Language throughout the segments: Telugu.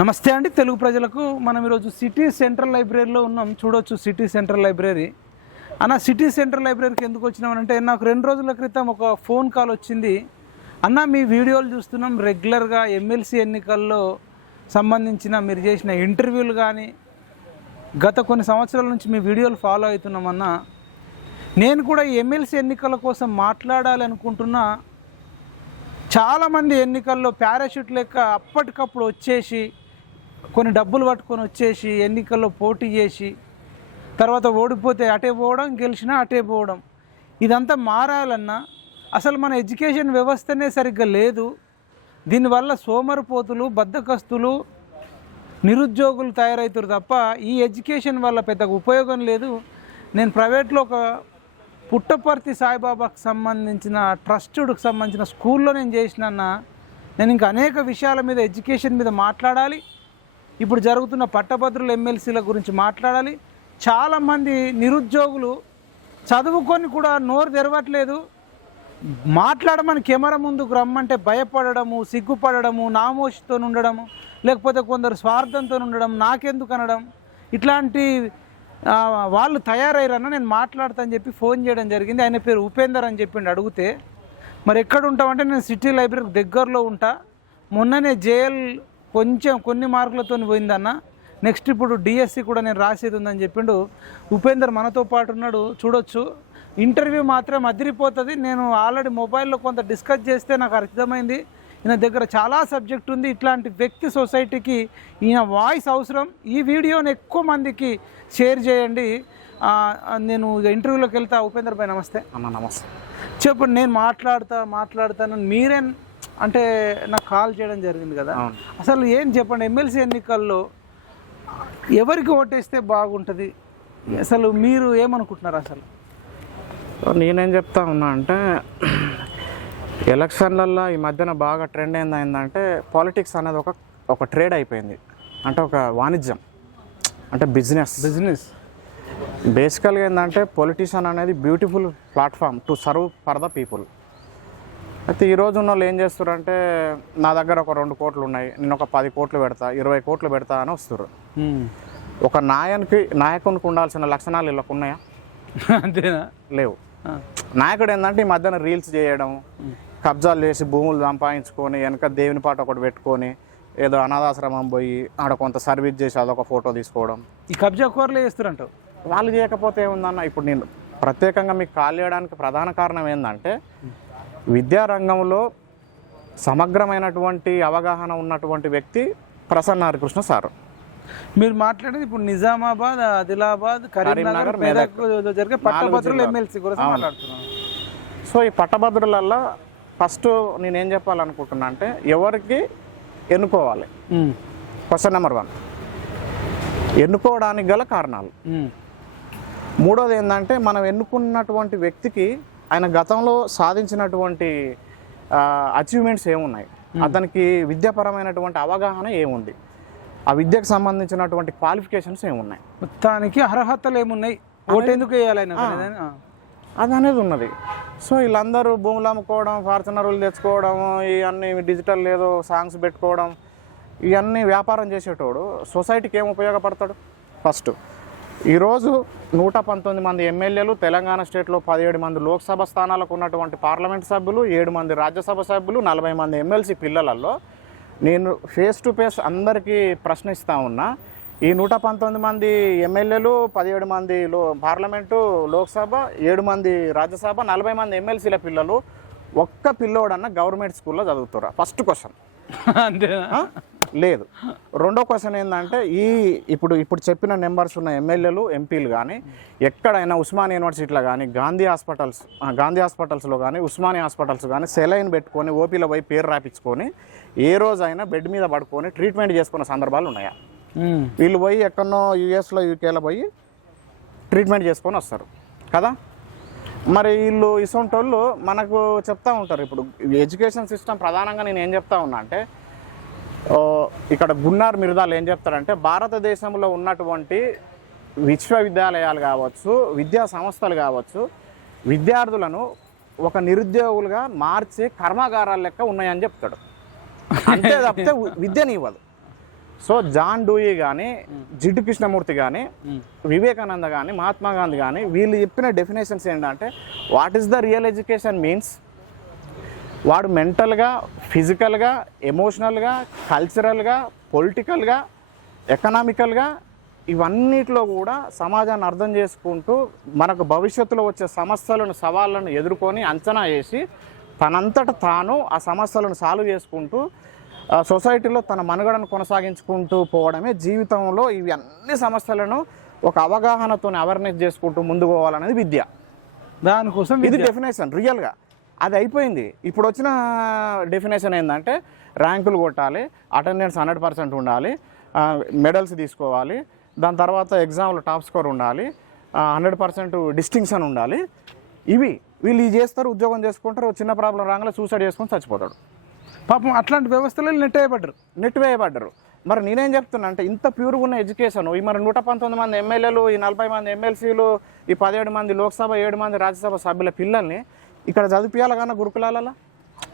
నమస్తే అండి తెలుగు ప్రజలకు. మనం ఈరోజు సిటీ సెంట్రల్ లైబ్రరీలో ఉన్నాం. చూడొచ్చు సిటీ సెంట్రల్ లైబ్రరీ. అన్న, సిటీ సెంట్రల్ లైబ్రరీకి ఎందుకు వచ్చినామనంటే, నాకు 2 రోజుల క్రితం ఒక ఫోన్ కాల్ వచ్చింది. అన్న, మీ వీడియోలు చూస్తున్నాం, రెగ్యులర్గా ఎమ్మెల్సీ ఎన్నికల్లో సంబంధించిన మీరు చేసిన ఇంటర్వ్యూలు కానీ గత కొన్ని సంవత్సరాల నుంచి మీ వీడియోలు ఫాలో అవుతున్నామన్నా. నేను కూడా ఈ ఎమ్మెల్సీ ఎన్నికల కోసం మాట్లాడాలి అనుకుంటున్నా. చాలామంది ఎన్నికల్లో పారాషూట్ లెక్క అప్పటికప్పుడు వచ్చేసి కొన్ని డబ్బులు పట్టుకొని వచ్చేసి ఎన్నికల్లో పోటీ చేసి తర్వాత ఓడిపోతే అటే పోవడం, గెలిచినా అటే పోవడం. ఇదంతా మారాలన్నా అసలు మన ఎడ్యుకేషన్ వ్యవస్థనే సరిగ్గా లేదు. దీనివల్ల సోమరిపోతులు, బద్ధకస్తులు, నిరుద్యోగులు తయారవుతారు తప్ప ఈ ఎడ్యుకేషన్ వల్ల పెద్దగా ఉపయోగం లేదు. నేను ప్రైవేట్లో ఒక పుట్టపర్తి సాయిబాబాకు సంబంధించిన ట్రస్టుడికి సంబంధించిన స్కూల్లో నేను చేసినన్న. నేను ఇంకా అనేక విషయాల మీద, ఎడ్యుకేషన్ మీద మాట్లాడాలి. ఇప్పుడు జరుగుతున్న పట్టభద్రుల ఎమ్మెల్సీల గురించి మాట్లాడాలి. చాలామంది నిరుద్యోగులు చదువుకొని కూడా నోరు తెరవట్లేదు. మాట్లాడమని కెమెరా ముందుకు రమ్మంటే భయపడము, సిగ్గుపడము, నామోషితో ఉండడము, లేకపోతే కొందరు స్వార్థంతో ఉండడం, నాకెందుకు అనడం, ఇట్లాంటి వాళ్ళు తయారయ్యారన్న. నేను మాట్లాడతానని చెప్పి ఫోన్ చేయడం జరిగింది. ఆయన పేరు ఉపేందర్ అని చెప్పిండు. అడిగితే మరి ఎక్కడ ఉంటామంటే, నేను సిటీ లైబ్రరీకి దగ్గరలో ఉంటా. మొన్ననే జేఎల్ కొన్ని మార్కులతో పోయిందన్న. నెక్స్ట్ ఇప్పుడు డిఎస్సి కూడా నేను రాసేది ఉందని చెప్పిండు. ఉపేందర్ మనతో పాటు ఉన్నాడు, చూడొచ్చు. ఇంటర్వ్యూ మాత్రం అదిరిపోతుంది. నేను ఆల్రెడీ మొబైల్లో కొంత డిస్కస్ చేస్తే నాకు అర్థమైంది, ఈయన దగ్గర చాలా సబ్జెక్ట్ ఉంది. ఇట్లాంటి వ్యక్తి సొసైటీకి ఈయన వాయిస్ అవసరం. ఈ వీడియోని ఎక్కువ మందికి షేర్ చేయండి. నేను ఇంటర్వ్యూలోకి వెళ్తా. ఉపేందర్ భాయ్ నమస్తే. అన్న నమస్తే. చెప్పండి. నేను మాట్లాడతాను మీరే అంటే నాకు కాల్ చేయడం జరిగింది కదా. అసలు ఏం చెప్పండి, ఎమ్మెల్సీ ఎన్నికల్లో ఎవరికి ఓటేస్తే బాగుంటుంది? అసలు మీరు ఏమనుకుంటున్నారు? అసలు నేనేం చెప్తా ఉన్నా అంటే, ఎలక్షన్లలో ఈ మధ్యన బాగా ట్రెండ్ ఏందంటే, పాలిటిక్స్ అనేది ఒక ట్రేడ్ అయిపోయింది. అంటే ఒక వాణిజ్యం, అంటే బిజినెస్. బేసికల్గా ఏంటంటే, పొలిటీషియన్ అనేది beautiful platform to serve for the people. అయితే ఈరోజు ఉన్న వాళ్ళు ఏం చేస్తారంటే, నా దగ్గర ఒక 2 కోట్లు ఉన్నాయి, నేను ఒక 10 కోట్లు పెడతా, 20 కోట్లు పెడతా అని వస్తారు. ఒక నాయకునికి ఉండాల్సిన లక్షణాలు వీళ్ళకు ఉన్నాయా? అంతేనా? లేవు. నాయకుడు ఏంటంటే ఈ మధ్యన రీల్స్ చేయడం, కబ్జాలు చేసి భూములు సంపాదించుకొని వెనక దేవుని పాట ఒకటి పెట్టుకొని ఏదో అనాథాశ్రమం పోయి ఆడ కొంత సర్వీస్ చేసి అదొక ఫోటో తీసుకోవడం. ఈ కబ్జా కోరలే చేస్తారంట. వాళ్ళు చేయకపోతే ఏముందన్న, ఇప్పుడు నేను ప్రత్యేకంగా మీకు కాల్ చేయడానికి ప్రధాన కారణం ఏంటంటే, విద్యారంగంలో సమగ్రమైనటువంటి అవగాహన ఉన్నటువంటి వ్యక్తి ప్రసన్న హరికృష్ణ సార్. మీరు మాట్లాడేది ఇప్పుడు నిజామాబాద్, ఆదిలాబాద్, కరీంనగర్, మెదక్ జరిగే పట్టభద్రుల ఎమ్మెల్సీ గురించి మాట్లాడుతున్నాను. సో ఈ పట్టభద్రులల్లో ఫస్ట్ నేనేం చెప్పాలనుకుంటున్నా అంటే, ఎవరికి ఎన్నుకోవాలి? క్వశ్చన్ నెంబర్ 1, ఎన్నుకోవడానికి గల కారణాలు. మూడోది ఏంటంటే, మనం ఎన్నుకున్నటువంటి వ్యక్తికి ఆయన గతంలో సాధించినటువంటి అచీవ్మెంట్స్ ఏమున్నాయి, అతనికి విద్యాపరమైనటువంటి అవగాహన ఏముంది, ఆ విద్యకు సంబంధించినటువంటి క్వాలిఫికేషన్స్ ఏమున్నాయి, మొత్తానికి అర్హతలు ఏమున్నాయి, ఓటు ఎందుకు వేయాలి అది అనేది ఉన్నది. సో వీళ్ళందరూ భూములు అమ్ముకోవడం, ఫార్చునర్లు తెచ్చుకోవడం, ఇవన్నీ డిజిటల్ ఏదో సాంగ్స్ పెట్టుకోవడం, ఇవన్నీ వ్యాపారం చేసేటోడు సొసైటీకి ఏం ఉపయోగపడతాడు? ఫస్ట్ ఈరోజు 119 మంది ఎమ్మెల్యేలు, తెలంగాణ స్టేట్లో 17 మంది లోక్సభ స్థానాలకు ఉన్నటువంటి పార్లమెంట్ సభ్యులు, 7 మంది రాజ్యసభ సభ్యులు, 40 మంది ఎమ్మెల్సీ పిల్లలలో నేను ఫేస్ టు ఫేస్ అందరికీ ప్రశ్నిస్తూ ఉన్నా. ఈ 119 మంది ఎమ్మెల్యేలు, 17 మంది పార్లమెంటు, లోక్సభ, 7 మంది రాజ్యసభ, 40 మంది ఎమ్మెల్సీల పిల్లలు ఒక్క పిల్లోడన్నా గవర్నమెంట్ స్కూల్లో చదువుతారా? First question. అంతేనా? లేదు. రెండో క్వశ్చన్ ఏంటంటే, ఇప్పుడు చెప్పిన నెంబర్స్ ఉన్న ఎమ్మెల్యేలు, ఎంపీలు కానీ ఎక్కడైనా ఉస్మానియా యూనివర్సిటీలో కానీ, గాంధీ హాస్పిటల్స్లో కానీ, ఉస్మానియా హాస్పిటల్స్ కానీ సెలైన్ పెట్టుకొని ఓపీలో పోయి పేరు రాపించుకొని ఏ రోజైనా బెడ్ మీద పడుకొని ట్రీట్మెంట్ చేసుకున్న సందర్భాలు ఉన్నాయా? వీళ్ళు పోయి ఎక్కడనో యూఎస్లో, యూకేలో పోయి ట్రీట్మెంట్ చేసుకొని వస్తారు కదా. మరి వీళ్ళు ఇసొంటి వాళ్ళు మనకు చెప్తా ఉంటారు. ఇప్పుడు ఎడ్యుకేషన్ సిస్టమ్ ప్రధానంగా నేను ఏం చెప్తా ఉన్నా అంటే, ఇక్కడ గున్నార్ మిర్దాలు ఏం చెప్తారంటే, భారతదేశంలో ఉన్నటువంటి విశ్వవిద్యాలయాలు కావచ్చు, విద్యా సంస్థలు కావచ్చు, విద్యార్థులను ఒక నిరుద్యోగులుగా మార్చి కర్మాగారాల లెక్క ఉన్నాయని చెప్తాడు. అంతే తప్పితే విద్యని ఇవ్వదు. సో జాన్ డూయి కానీ జిడ్డు కృష్ణమూర్తి కానీ వివేకానంద కానీ మహాత్మా గాంధీ కానీ వీళ్ళు చెప్పిన డెఫినేషన్స్ ఏంటంటే what is the real education means, వాడు మెంటల్గా, ఫిజికల్గా, ఎమోషనల్గా, కల్చరల్గా, పొలిటికల్గా, ఎకనామికల్గా ఇవన్నిటిలో కూడా సమాజాన్ని అర్థం చేసుకుంటూ మనకు భవిష్యత్తులో వచ్చే సమస్యలను, సవాళ్ళను ఎదుర్కొని అంచనా వేసి తనంతట తాను ఆ సమస్యలను సాల్వ్ చేసుకుంటూ సొసైటీలో తన మనుగడను కొనసాగించుకుంటూ పోవడమే జీవితంలో ఇవి అన్ని సమస్యలను ఒక అవగాహనతో అవేర్నెస్ చేసుకుంటూ ముందుకు పోవాలనేది విద్య. దానికోసం ఇది డెఫినేషన్ రియల్గా అది అయిపోయింది. ఇప్పుడు వచ్చిన డెఫినేషన్ ఏంటంటే ర్యాంకులు కొట్టాలి, అటెండెన్స్ 100% ఉండాలి, మెడల్స్ తీసుకోవాలి, దాని తర్వాత ఎగ్జామ్లో టాప్ స్కోర్ ఉండాలి, 100% డిస్టింక్షన్ ఉండాలి. ఇవి వీళ్ళు ఇది చేస్తారు, ఉద్యోగం చేసుకుంటారు, చిన్న ప్రాబ్లం రాగానే సూసైడ్ చేసుకొని చచ్చిపోతాడు. పాపం అట్లాంటి వ్యవస్థలో నెట్టివేయబడ్డరు. మరి నేనేం చెప్తున్నా అంటే ఇంత ప్యూర్గా ఉన్న ఎడ్యుకేషన్ ఈ మరి 119 మంది ఎమ్మెల్యేలు, ఈ 40 మంది ఎమ్మెల్సీలు, ఈ 17 మంది లోక్సభ, 7 మంది రాజ్యసభ సభ్యుల పిల్లల్ని ఇక్కడ చదివియాలి కన్నా గురుకులాలలో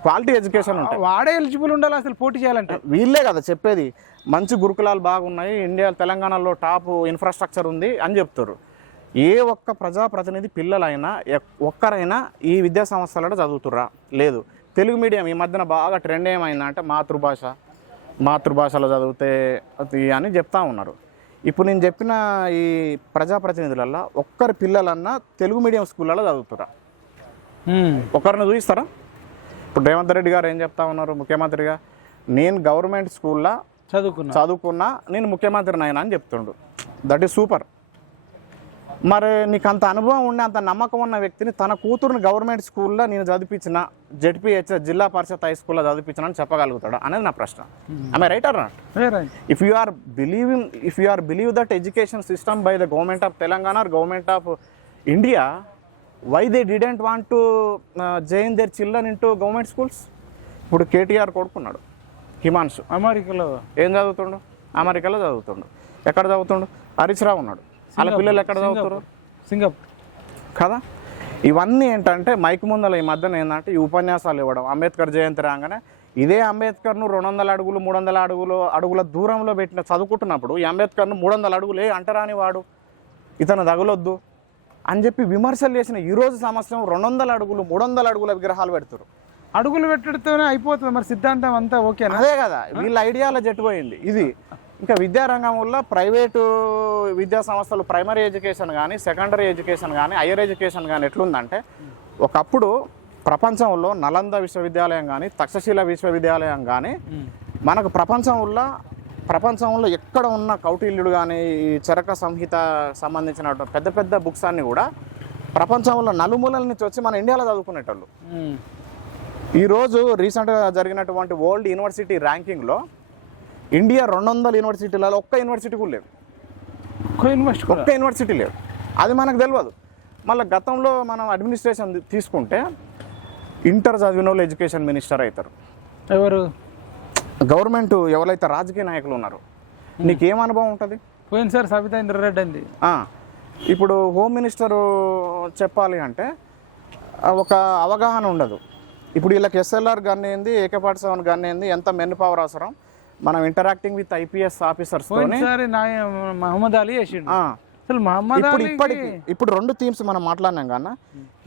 క్వాలిటీ ఎడ్యుకేషన్ ఉంటుంది. వాడే ఎలిజిబుల్ ఉండాలి అసలు పోటీ చేయాలంటే. వీళ్ళే కదా చెప్పేది మంచి గురుకులాలు బాగున్నాయి, ఇండియా తెలంగాణలో టాప్ ఇన్ఫ్రాస్ట్రక్చర్ ఉంది అని చెప్తారు. ఏ ఒక్క ప్రజాప్రతినిధి పిల్లలైనా ఒక్కరైనా ఈ విద్యా సంస్థలలో చదువుతుర్రా? లేదు. తెలుగు మీడియం ఈ మధ్యన బాగా ట్రెండ్ ఏమైందంటే మాతృభాషలో చదివితే అని చెప్తా ఉన్నారు. ఇప్పుడు నేను చెప్పిన ఈ ప్రజాప్రతినిధులల్లో ఒక్కరి పిల్లలన్నా తెలుగు మీడియం స్కూళ్ళలో చదువుతురా? ఒకరిని చూపిస్తారా? ఇప్పుడు రేవంత్ రెడ్డి గారు ఏం చెప్తా ఉన్నారు ముఖ్యమంత్రిగా, నేను గవర్నమెంట్ స్కూల్లో చదువుకున్నా, నేను ముఖ్యమంత్రిని అయినా అని చెప్తుండు. That is super. మరి నీకు అంత అనుభవం ఉండి అంత నమ్మకం ఉన్న వ్యక్తిని తన కూతురుని గవర్నమెంట్ స్కూల్లో నేను చదివించిన, జెడ్పీహెచ్ జిల్లా పరిషత్ హై స్కూల్లో చదివించిన అని చెప్పగలుగుతాడు అనేది నా ప్రశ్న. I right or not? If you are believe that education system by the government of Telangana or government of India, why they didn't want to join their children into government schools? ఇప్పుడు కేటీఆర్ కొడుకున్నాడు హిమాన్షు, అమెరికాలో ఏం చదువుతుండు? అమెరికాలో చదువుతుండు. ఎక్కడ చదువుతుండు? హరీష్ రావు ఉన్నాడు. వాళ్ళ పిల్లలు ఎక్కడ చదువుతారు? సింగపూర్ కదా. ఇవన్నీ ఏంటంటే మైక్ ముందల ఈ మధ్యన ఏంటంటే ఈ ఉపన్యాసాలు ఇవ్వడం. అంబేద్కర్ జయంతి రాగానే ఇదే అంబేద్కర్ను 200 అడుగులు 300 అడుగుల దూరంలో పెట్టిన చదువుకుంటున్నప్పుడు ఈ అంబేద్కర్ను 300 అడుగులే అంటరాని వాడు, ఇతను తగలొద్దు అని చెప్పి విమర్శలు చేసిన ఈరోజు సంవత్సరం 200 అడుగులు 300 అడుగుల విగ్రహాలు పెడతారు. అడుగులు పెట్టడితోనే అయిపోతుంది మరి సిద్ధాంతం అంతా. ఓకే, అదే కదా వీళ్ళ ఐడియాలో జట్టుపోయింది ఇది. ఇంకా విద్యారంగం వల్ల ప్రైవేటు విద్యా సంస్థలు ప్రైమరీ ఎడ్యుకేషన్ కానీ, సెకండరీ ఎడ్యుకేషన్ కానీ, హైయర్ ఎడ్యుకేషన్ కానీ ఎట్లుందంటే, ఒకప్పుడు ప్రపంచంలో నలంద విశ్వవిద్యాలయం కానీ, తక్షశిల విశ్వవిద్యాలయం కానీ మనకు ప్రపంచంలో ఎక్కడ ఉన్న కౌటిల్యుడు కానీ, ఈ చరక సంహిత సంబంధించిన పెద్ద పెద్ద బుక్స్ అన్నీ కూడా ప్రపంచంలో నలుమూలల నుంచి వచ్చి మన ఇండియాలో చదువుకునేటోళ్ళు. ఈరోజు రీసెంట్గా జరిగినటువంటి వరల్డ్ యూనివర్సిటీ ర్యాంకింగ్లో ఇండియా 200 యూనివర్సిటీలలో ఒక్క యూనివర్సిటీ కూడా లేదు. ఒక్క యూనివర్సిటీ లేదు. అది మనకు తెలియదు. మళ్ళీ గతంలో మనం అడ్మినిస్ట్రేషన్ తీసుకుంటే ఇంటర్ చదివిన వాళ్ళు ఎడ్యుకేషన్ మినిస్టర్ అవుతారు. ఎవరు? గవర్నమెంట్ ఎవరైతే రాజకీయ నాయకులు ఉన్నారో. నీకేం అనుభవం ఉంటుంది? పోయినసారి సబితా ఇంద్రారెడ్డి అంది. ఇప్పుడు హోమ్ మినిస్టరు చెప్పాలి అంటే ఒక అవగాహన ఉండదు. ఇప్పుడు వీళ్ళకి SLR గన్ ఏంది, AK-47 గన్ ఏంది, ఎంత మెన్ పవర్ అవసరం, మనం interacting with IPS officers. Mohammed Ali ఇప్పుడు 2 థీమ్స్ మనం మాట్లాడినాం కన్నా,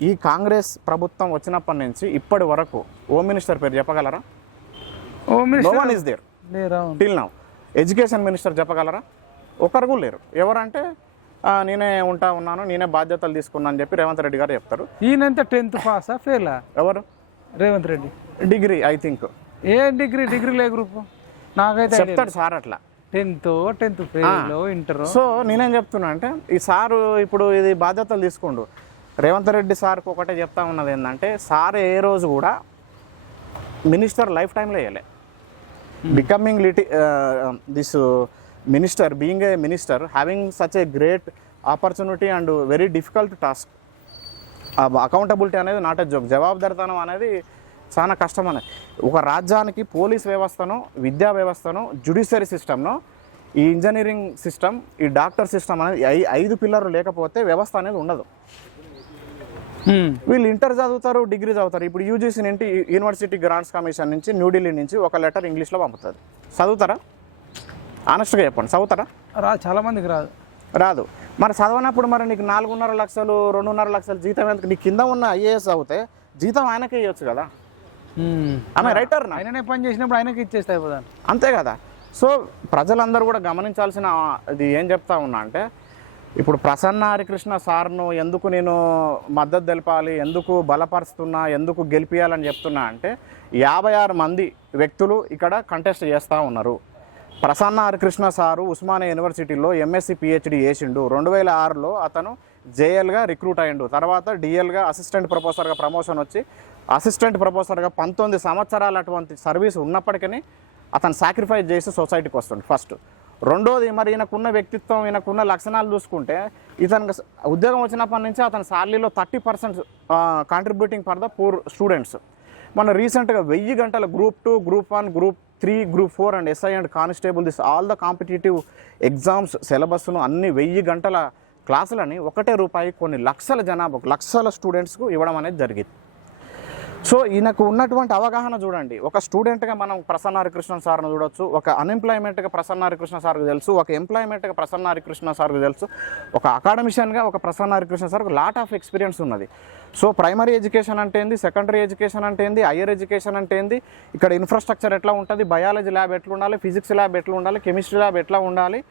ఈ కాంగ్రెస్ ప్రభుత్వం వచ్చినప్పటి నుంచి ఇప్పటి వరకు హోమ్ మినిస్టర్ పేరు చెప్పగలరా? No one is there till now. Education minister చెప్పగలరా? ఒకరు కూడా లేరు. ఎవరంటే నేనే ఉన్నాను, నేనే బాధ్యతలు తీసుకున్నా అని చెప్పి రేవంత్ రెడ్డి గారు చెప్తారు. ఈయనంతా 10th పాసా ఫెయిలా? ఎవరు? Revanth Reddy. Degree I think. A degree లే గ్రూప్ నాకైతే చెప్తాడు సార్ అట్లా. 10th fail, inter. సో నేనేం చెప్తున్నా అంటే ఈ సారు ఇప్పుడు ఇది బాధ్యతలు తీసుకుండు. రేవంత్ రెడ్డి సార్కి ఒకటే చెప్తా ఉన్నది ఏంటంటే, సార్ ఏ రోజు కూడా మినిస్టర్ లైఫ్ టైంలో వేయలే. Becoming this minister, being a minister, having such a great opportunity and very difficult task. Accountability అనేది నాట్ ఏ జోక్. జవాబుదారితనం అనేది చాలా కష్టం అనేది. ఒక రాజ్యానికి పోలీస్ వ్యవస్థను, విద్యా వ్యవస్థను, జ్యుడిషియరీ సిస్టమ్ను, ఈ ఇంజనీరింగ్ సిస్టమ్, ఈ డాక్టర్ సిస్టమ్ అనేది 5 పిల్లర్లు లేకపోతే వ్యవస్థ అనేది ఉండదు. వీళ్ళు ఇంటర్ చదువుతారు, డిగ్రీ చదువుతారు. ఇప్పుడు UGC నుండి యూనివర్సిటీ గ్రాంట్స్ కమిషన్ నుంచి న్యూఢిల్లీ నుంచి ఒక లెటర్ ఇంగ్లీష్లో పంపుతుంది. చదువుతారా? ఆనెస్ట్గా చెప్పండి, చదువుతారా? చాలా మందికి రాదు. రాదు. మరి చదవనప్పుడు మరి నీకు 4.5 లక్షలు 2.5 లక్షలు జీతం ఎందుకు? నీ కింద ఉన్న ఐఏఎస్ అవుతే జీతం ఆయనకే ఇవ్వచ్చు కదా. ఆమె రైటర్ ఆయననే పని చేసినప్పుడు ఆయనకి ఇచ్చేస్తే అయిపోదాన్ని. అంతే కదా. సో ప్రజలందరూ కూడా గమనించాల్సిన ఇది ఏం చెప్తా ఉన్నా అంటే, ఇప్పుడు ప్రసన్న హరికృష్ణ సార్ను ఎందుకు నేను మద్దతు తెలపాలి, ఎందుకు బలపరుస్తున్నా, ఎందుకు గెలిపియాలని చెప్తున్నా అంటే 56 మంది వ్యక్తులు ఇక్కడ కంటెస్ట్ చేస్తూ ఉన్నారు. ప్రసన్న హరికృష్ణ సారు ఉస్మానియా యూనివర్సిటీలో ఎంఎస్సి పిహెచ్డి చేసిండు. 2006లో అతను జేఎల్గా రిక్రూట్ అయ్యిండు. తర్వాత డిఎల్గా అసిస్టెంట్ ప్రొఫెసర్గా ప్రమోషన్ వచ్చి అసిస్టెంట్ ప్రొఫెసర్గా 19 సంవత్సరాలు అటువంటి సర్వీస్ ఉన్నప్పటికీ అతను సాక్రిఫైస్ చేసి సొసైటీకి వస్తుంది ఫస్ట్. రెండోది, మరి ఈయనకున్న వ్యక్తిత్వం, ఈయనకున్న లక్షణాలు చూసుకుంటే ఇతనికి ఉద్యోగం వచ్చినప్పటి నుంచి అతని సాలరీలో 30% contributing for the poor students. మన రీసెంట్గా 1000 గంటల group 2, group 1, group 3, group 4 and SI and constable this all the competitive exams సిలబస్ను అన్ని 1000 గంటల క్లాసులని ₹1 కొన్ని లక్షల జనాభా, లక్షల స్టూడెంట్స్కు ఇవ్వడం అనేది జరిగింది. సో ఈయనకు ఉన్నటువంటి అవగాహన చూడండి. ఒక స్టూడెంట్గా మనం ప్రసన్న హరికృష్ణ సార్ను చూడొచ్చు, ఒక అన్ఎంప్లాయ్మెంట్గా ప్రసన్న హరికృష్ణ సార్కు తెలుసు, ఒక ఎంప్లాయ్మెంట్గా ప్రసన్న హరికృష్ణ సార్కు తెలుసు, ఒక అకాడమిషియన్గా ఒక ప్రసన్న హరికృష్ణ సార్కు లాట్ ఆఫ్ ఎక్స్పీరియన్స్ ఉన్నది. సో ప్రైమరీ ఎడ్యుకేషన్ అంటే ఏంది, సెకండరీ ఎడ్యుకేషన్ అంటే ఏంది, హయ్యర్ ఎడ్యుకేషన్ అంటే ఏంది, ఇక్కడ ఇన్ఫ్రాస్ట్రక్చర్ ఎట్లా ఉంటుంది, బయాలజీ ల్యాబ్ ఎట్లా ఉండాలి, ఫిజిక్స్ ల్యాబ్ ఎట్లా ఉండాలి, కెమిస్ట్రీ ల్యాబ్ ఎట్లా ఉండాలి,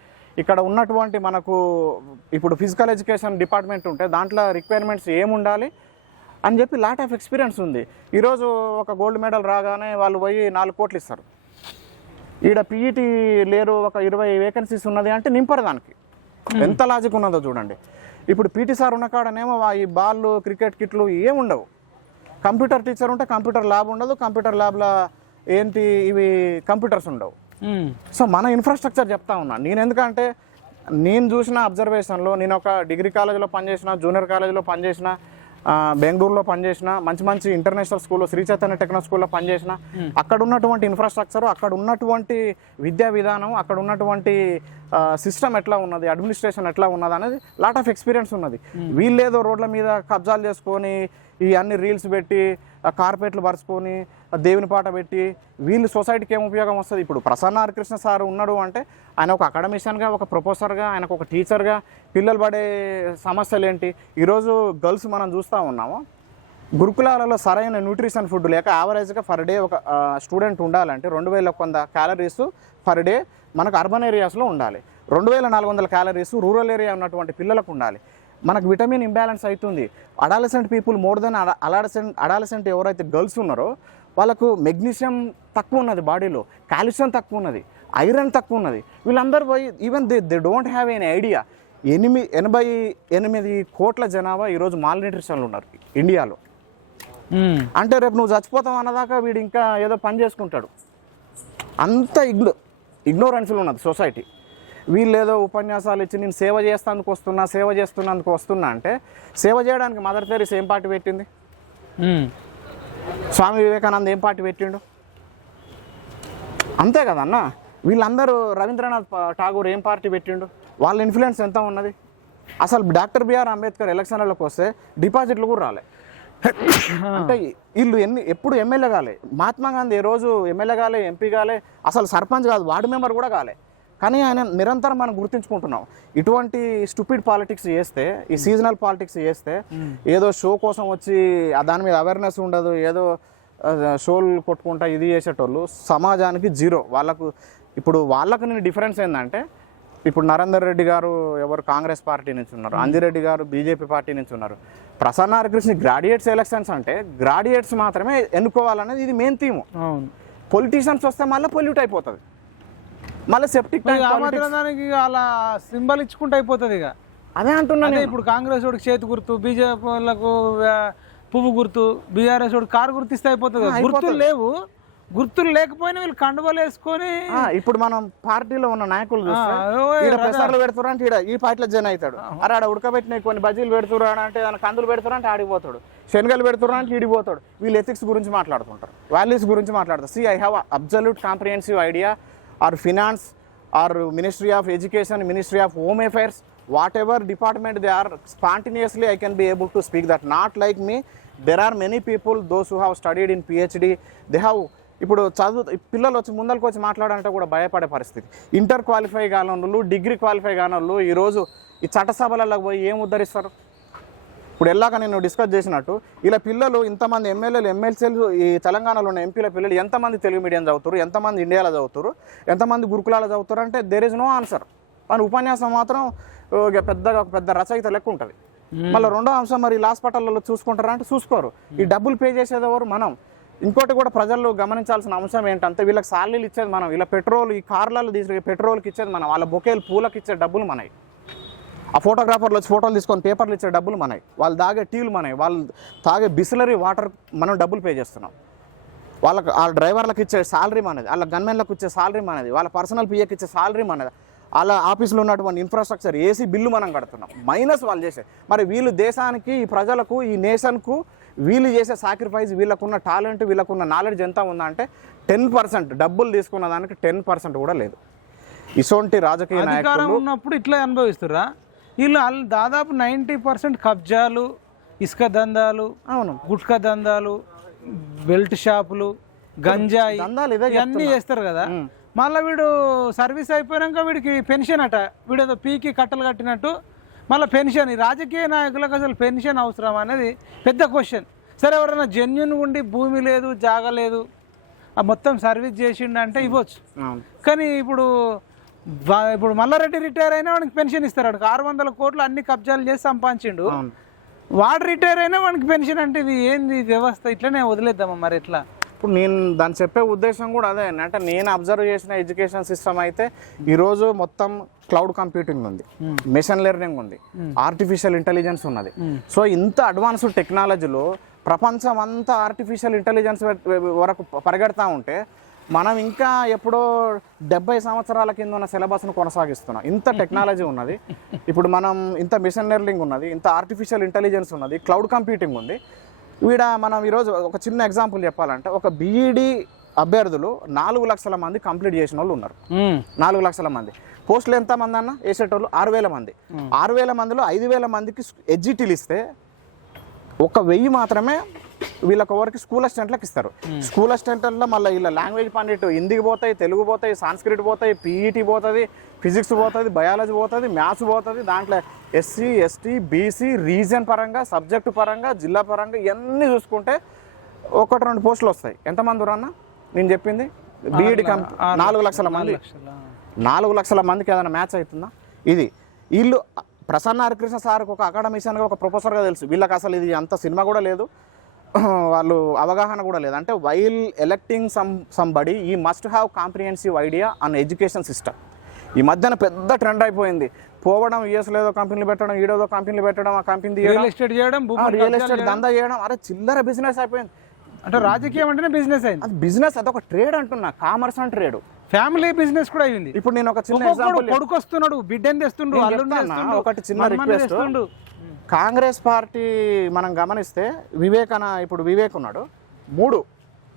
ఇక్కడ ఉన్నటువంటి మనకు ఇప్పుడు ఫిజికల్ ఎడ్యుకేషన్ డిపార్ట్మెంట్ ఉంటే దాంట్లో రిక్వైర్మెంట్స్ ఏముండాలి అని చెప్పి లాట్ ఆఫ్ ఎక్స్పీరియన్స్ ఉంది. ఈరోజు ఒక గోల్డ్ మెడల్ రాగానే వాళ్ళు పోయి 4 కోట్లు ఇస్తారు. ఈడ పీఈటీ లేరు, ఒక 20 వేకెన్సీస్ ఉన్నది అంటే నింపరు. దానికి ఎంత లాజిక్ ఉన్నదో చూడండి. ఇప్పుడు పీటీ సార్ ఉన్న కాడనేమో ఈ బాళ్ళు, క్రికెట్ కిట్లు ఏముండవు. కంప్యూటర్ టీచర్ ఉంటే కంప్యూటర్ ల్యాబ్ ఉండదు, కంప్యూటర్ ల్యాబ్లో ఏంటి ఇవి కంప్యూటర్స్ ఉండవు. సో మన ఇన్ఫ్రాస్ట్రక్చర్ చెప్తా ఉన్నా నేను. ఎందుకంటే నేను చూసిన అబ్జర్వేషన్లో, నేను ఒక డిగ్రీ కాలేజీలో పనిచేసిన, జూనియర్ కాలేజీలో పనిచేసిన, బెంగళూరులో పనిచేసిన, మంచి మంచి ఇంటర్నేషనల్ స్కూల్లో శ్రీ చైతన్య టెక్నో స్కూల్లో పనిచేసిన, అక్కడ ఉన్నటువంటి ఇన్ఫ్రాస్ట్రక్చర్, అక్కడ ఉన్నటువంటి విద్యా విధానం, అక్కడ ఉన్నటువంటి సిస్టమ్ ఎట్లా ఉన్నది, అడ్మినిస్ట్రేషన్ ఎట్లా ఉన్నది అనేది లాట్ ఆఫ్ ఎక్స్పీరియన్స్ ఉన్నది. వీళ్ళేదో రోడ్ల మీద కబ్జాలు చేసుకొని ఈ అన్ని రీల్స్ పెట్టి కార్పెట్లు పరుచుకొని దేవుని పాట పెట్టి వీళ్ళు సొసైటీకి ఏం ఉపయోగం వస్తుంది? ఇప్పుడు ప్రసన్న హరికృష్ణ సార్ ఉన్నాడు అంటే ఆయన ఒక అకాడమిషియన్గా, ఒక ప్రొఫెసర్గా, ఆయనకు ఒక టీచర్గా పిల్లలు పడే సమస్యలు ఏంటి? ఈరోజు గర్ల్స్ మనం చూస్తూ ఉన్నాము, గురుకులాలలో సరైన న్యూట్రిషన్ ఫుడ్ లేక యావరేజ్గా ఫర్ డే ఒక స్టూడెంట్ ఉండాలంటే 2100 క్యాలరీస్ ఫర్ డే మనకు అర్బన్ ఏరియాస్లో ఉండాలి. 2400 క్యాలరీస్ రూరల్ ఏరియా ఉన్నటువంటి పిల్లలకు ఉండాలి. మనకు విటమిన్ ఇంబ్యాలెన్స్ అవుతుంది. Adolescent people more than adolescent ఎవరైతే గర్ల్స్ ఉన్నారో వాళ్ళకు మెగ్నీషియం తక్కువ ఉన్నది, బాడీలో కాల్షియం తక్కువ ఉన్నది, ఐరన్ తక్కువ ఉన్నది. వీళ్ళందరూ పోయి even they don't have any idea. 88 కోట్ల జనాభా ఈరోజు మాల్ న్యూట్రిషన్లు ఉన్నారు ఇండియాలో. అంటే రేపు నువ్వు చచ్చిపోతావు అన్నదాకా వీడు ఇంకా ఏదో పని చేసుకుంటాడు. అంత ఇగ్నోరెన్స్లో ఉన్నది సొసైటీ. వీళ్ళు ఏదో ఉపన్యాసాలు ఇచ్చి నేను సేవ చేస్తున్నందుకు వస్తున్నా అంటే, సేవ చేయడానికి మదర్ తెరీసా ఏం పార్టీ పెట్టింది? స్వామి వివేకానంద ఏం పార్టీ పెట్టిండు? అంతే కదన్నా. వీళ్ళందరూ రవీంద్రనాథ్ ఠాగూర్ ఏం పార్టీ పెట్టిండు? వాళ్ళ ఇన్ఫ్లుయెన్స్ ఎంత ఉన్నది? అసలు డాక్టర్ బిఆర్ అంబేద్కర్ ఎలక్షన్లకు వస్తే డిపాజిట్లు కూడా రాలే. అంటే వీళ్ళు ఎప్పుడు ఎమ్మెల్యే కాలే. మహాత్మా గాంధీ ఏ రోజు ఎమ్మెల్యే కాలే, ఎంపీ కాలే, అసలు సర్పంచ్ కాదు, వార్డు మెంబర్ కూడా కాలే. కానీ ఆయన నిరంతరం మనం గుర్తుంచుకుంటున్నాం. ఇటువంటి స్టూపిడ్ పాలిటిక్స్ చేస్తే, ఈ సీజనల్ పాలిటిక్స్ చేస్తే, ఏదో షో కోసం వచ్చి దాని మీద అవేర్నెస్ ఉండదు, ఏదో షోలు కొట్టుకుంటా ఇది చేసేటోళ్ళు సమాజానికి జీరో. వాళ్ళకు నేను డిఫరెన్స్ ఏంటంటే, ఇప్పుడు నరేందర్ రెడ్డి గారు ఎవరు కాంగ్రెస్ పార్టీ నుంచి ఉన్నారు, అంజిరెడ్డి గారు బీజేపీ పార్టీ నుంచి ఉన్నారు. ప్రసన్న హరికృష్ణ గ్రాడ్యుయేట్స్ ఎలక్షన్స్ అంటే గ్రాడ్యుయేట్స్ మాత్రమే ఎన్నుకోవాలనేది ఇది మెయిన్ థీమ్. పొలిటీషియన్స్ వస్తే మళ్ళీ పొల్యూట్ అయిపోతుంది, మళ్ళీ సెప్టిక్ దానికి అలా సింబల్ ఇచ్చుకుంటూ అయిపోతుంది. ఇక అదే అంటున్నాను. ఇప్పుడు కాంగ్రెస్ వాడికి చేతి గుర్తు, బీజేపీ వాళ్ళకు పువ్వు గుర్తు, బీఆర్ఎస్ వాడికి కారు గుర్తిస్తే అయిపోతుంది. గుర్తులు లేవు, గుర్తులు లేకపోయినా వీళ్ళు కండువలు వేసుకొని. ఇప్పుడు మనం పార్టీలో ఉన్న నాయకులు పెసర్లు పెడుతురా అంటే ఈ పార్టీలో జన అవుతాడు. అరే ఆడ ఉడకబెట్టిన కొన్ని బజ్జీలు పెడుతురా అంటే, కందులు పెడుతురా అంటే ఆడిపోతాడు, శనగలు పెడుతురా అంటే ఈడిపోతాడు. వీళ్ళు ఎథిక్స్ గురించి మాట్లాడుతుంటారు, వాల్యూస్ గురించి మాట్లాడతారు. See I have absolute comprehensive idea or finance or Ministry of Education, Ministry of Home Affairs, whatever department they are, spontaneously I can be able to speak that. Not like me, there are many people, those who have studied in PhD, they have ఇప్పుడు పిల్లలు వచ్చి ముందరికి వచ్చి మాట్లాడాలంటే కూడా భయపడే పరిస్థితి. ఇంటర్ క్వాలిఫై కాని వాళ్ళు, డిగ్రీ క్వాలిఫై కాని వాళ్ళు ఈరోజు ఈ చట్టసభలకు పోయి ఏం ఉద్ధరిస్తారు? ఇప్పుడు ఎలాగ నేను డిస్కస్ చేసినట్టు ఇలా పిల్లలు ఇంతమంది ఎమ్మెల్యేలు ఎమ్మెల్సీలు ఈ తెలంగాణలో ఉన్న ఎంపీల పిల్లలు ఎంతమంది తెలుగు మీడియం చదువుతారు, ఎంతమంది ఇండియాలో చదువుతారు, ఎంతమంది గురుకులాలు చదువుతారు అంటే దేర్ ఇస్ నో ఆన్సర్. మన ఉపన్యాసం మాత్రం పెద్ద రచయిత లెక్క ఉంటుంది. మళ్ళీ రెండో అంశం మరి హాస్పిటల్లో చూసుకుంటారా అంటే చూసుకోరు. ఈ డబ్బులు పే చేసేది ఎవరు? మనం. ఇంకోటి కూడా ప్రజలు గమనించాల్సిన అంశం ఏంటంటే వీళ్ళకి సాలరీలు ఇచ్చేది మనం, ఇలా పెట్రోల్ ఈ కార్లలో తీసుకు పెట్రోల్కి ఇచ్చేది మనం, వాళ్ళ బొకేలు పూలకు ఇచ్చే డబ్బులు మనవి, ఆ ఫోటోగ్రాఫర్లు వచ్చి ఫోటోలు తీసుకొని పేపర్లు ఇచ్చే డబ్బులు మనవి, వాళ్ళు తాగే టీలు మనవి, వాళ్ళు తాగే బిస్లరీ వాటర్ మనం డబ్బులు పే చేస్తున్నాం. వాళ్ళ డ్రైవర్లకు ఇచ్చే సాలరీ మనది, వాళ్ళ గన్మెన్లకు ఇచ్చే సాలరీ మనది, వాళ్ళ పర్సనల్ పిఏకి ఇచ్చే సాలరీ మనది, వాళ్ళ ఆఫీసులో ఉన్నటువంటి ఇన్ఫ్రాస్ట్రక్చర్ ఏసీ బిల్లు మనం కడుతున్నాం, మైనస్ వాళ్ళు చేసే. మరి వీళ్ళు దేశానికి, ఈ ప్రజలకు, ఈ నేషన్కు వీళ్ళు చేసే సాక్రిఫైస్, వీళ్ళకున్న టాలెంట్, వీళ్ళకున్న నాలెడ్జ్ ఎంత ఉందంటే 10%. డబ్బులు తీసుకున్న దానికి 10% కూడా లేదు. ఇటువంటి రాజకీయ అధికారం ఉన్నప్పుడు ఇట్లా అనుభవిస్తురా వీళ్ళు. దాదాపు 90% కబ్జాలు, ఇసుక దందాలు, అవును, గుట్కా దందాలు, బెల్ట్ షాపులు, గంజాయి ఇవన్నీ చేస్తారు కదా. మళ్ళీ వీడు సర్వీస్ అయిపోయాక వీడికి పెన్షన్ అట, వీడేదో పీకి కట్టలు కట్టినట్టు మళ్ళీ పెన్షన్. ఈ రాజకీయ నాయకులకు అసలు పెన్షన్ అవసరం అనేది పెద్ద క్వశ్చన్. సరే, ఎవరైనా జెన్యున్ ఉండి భూమి లేదు, జాగ లేదు, ఆ మొత్తం సర్వీస్ చేసిండంటే ఇవ్వచ్చు. కానీ ఇప్పుడు మల్లారెడ్డి రిటైర్ అయినా వాడికి పెన్షన్ ఇస్తారు. వాడికి 600 కోట్లు అన్ని కబ్జాలు చేసి సంపాదించిండు. వాడు రిటైర్ అయినా వాడికి పెన్షన్ అంటే ఇది ఏంది వ్యవస్థ? ఇట్లనే వదిలేద్దామా మరి ఎట్లా? ఇప్పుడు నేను దాన్ని చెప్పే ఉద్దేశం కూడా అదే. అంటే నేను అబ్జర్వ్ చేసిన ఎడ్యుకేషన్ సిస్టమ్ అయితే ఈరోజు మొత్తం క్లౌడ్ కంప్యూటింగ్ ఉంది, మెషిన్ లెర్నింగ్ ఉంది, ఆర్టిఫిషియల్ ఇంటెలిజెన్స్ ఉన్నది. సో ఇంత అడ్వాన్స్డ్ టెక్నాలజీలో ప్రపంచం అంతా ఆర్టిఫిషియల్ ఇంటెలిజెన్స్ వరకు పరిగెడతా ఉంటే మనం ఇంకా ఎప్పుడో 70 సంవత్సరాల కింద ఉన్న సిలబస్ను కొనసాగిస్తున్నాం. ఇంత టెక్నాలజీ ఉన్నది, ఇప్పుడు మనం ఇంత మిషన్ లెర్నింగ్ ఉన్నది, ఇంత ఆర్టిఫిషియల్ ఇంటెలిజెన్స్ ఉన్నది, క్లౌడ్ కంప్యూటింగ్ ఉంది. మనం ఈరోజు ఒక చిన్న ఎగ్జాంపుల్ చెప్పాలంటే ఒక బీఈడి అభ్యర్థులు 4 లక్షల మంది కంప్లీట్ చేసిన వాళ్ళు ఉన్నారు. 4 లక్షల మంది. పోస్టులు ఎంతమంది అన్న వేసేటోళ్ళు 6,000 మంది. 6,000 మందిలో 5,000 మందికి ఎడ్జిటీలు ఇస్తే 1,000 మాత్రమే వీళ్ళకి ఎవరికి స్కూల్ అసిస్టెంట్లకు ఇస్తారు. స్కూల్ అసిస్టెంట్లో మళ్ళీ వీళ్ళ లాంగ్వేజ్ పండిట్ హిందీకి పోతాయి, తెలుగు పోతాయి, సాంస్క్రిట్ పోతాయి, పీఈటీ పోతుంది, ఫిజిక్స్ పోతుంది, బయాలజీ పోతుంది, మ్యాథ్స్ పోతుంది. దాంట్లో ఎస్సీ, ఎస్టీ, బీసీ, రీజన్ పరంగా, సబ్జెక్టు పరంగా, జిల్లా పరంగా ఇవన్నీ చూసుకుంటే 1-2 పోస్టులు వస్తాయి. ఎంతమంది ఉన్నా నేను చెప్పింది బీఈడి 4 లక్షల మంది. 4 లక్షల మందికి ఏదైనా మ్యాచ్ అవుతుందా? ఇది వీళ్ళు ప్రసన్న హరికృష్ణ సార్కి ఒక అకాడమిషియన్గా, ఒక ప్రొఫెసర్గా తెలుసు. వీళ్ళకి అసలు ఇది అంత సినిమా కూడా లేదు, వాళ్ళు అవగాహన కూడా లేదు. అంటే వైల్ ఎలెక్టింగ్ సంబడి ఈ must have comprehensive idea on education system. ఈ మధ్యన పెద్ద ట్రెండ్ అయిపోయింది. పోవడం, యూఎస్లో ఏదో కంపెనీలు పెట్టడం, ఈడేదో కంపెనీలు పెట్టడం, ఆ కంపెనీ రియల్ ఎస్టేట్ చేయడం, రియల్ ఎస్టేట్ దందా చేయడం. అరే చిల్లర బిజినెస్ అయిపోయింది. అంటే రాజకీయం అంటేనే బిజినెస్ అయింది. అది బిజినెస్, అదొక ట్రేడ్ అంటున్నా, commerce and trade. Family business కూడా అయింది. ఇప్పుడు నేను ఒక చిన్న ఎగ్జాంపుల్, కొడుకు వస్తున్నాడు, బిడ్డని తెస్తుండు, ఒకటి చిన్న రిక్వెస్ట్. కాంగ్రెస్ పార్టీ మనం గమనిస్తే ఇప్పుడు వివేక్ ఉన్నాడు, 3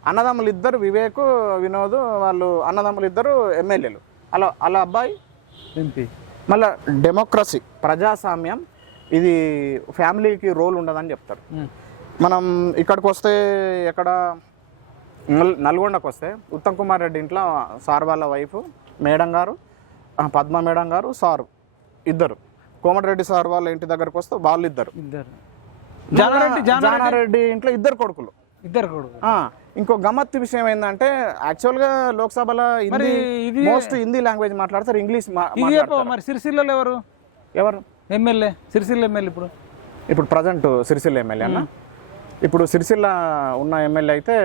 అన్నదమ్ములు, 2 వివేక్, వినోద్, వాళ్ళు అన్నదమ్ములు 2 ఎమ్మెల్యేలు. అలా అబ్బాయి ఎంపీ. మళ్ళీ డెమోక్రసీ, ప్రజాస్వామ్యం, ఇది ఫ్యామిలీకి రోల్ ఉండదని చెప్తారు. మనం ఇక్కడికి వస్తే ఎక్కడ నల్గొండకు వస్తే ఉత్తమ్ కుమార్ రెడ్డి ఇంట్లో సార్ వాళ్ళ వైఫ్ మేడం గారు, పద్మ మేడం గారు, సారు 2. కోమటిరెడ్డి సార్ వాళ్ళ ఇంటి దగ్గరకు వస్తే వాళ్ళు 2. జానారెడ్డి ఇంట్లో 2 కొడుకులు. ఇంకో గమ్మత్తు విషయం ఏంటంటే యాక్చువల్గా లోక్సభలో హిందీ లాంగ్వేజ్ మాట్లాడతారు, ఇంగ్లీష్. మరి సిరిసిల్లలో ఎవరు ఎమ్మెల్యే? సిరిసిల్ల ఎమ్మెల్యే ఇప్పుడు ప్రజెంట్ సిరిసిల్ల ఎమ్మెల్యే అన్న. ఇప్పుడు సిరిసిల్ల ఉన్న ఎమ్మెల్యే అయితే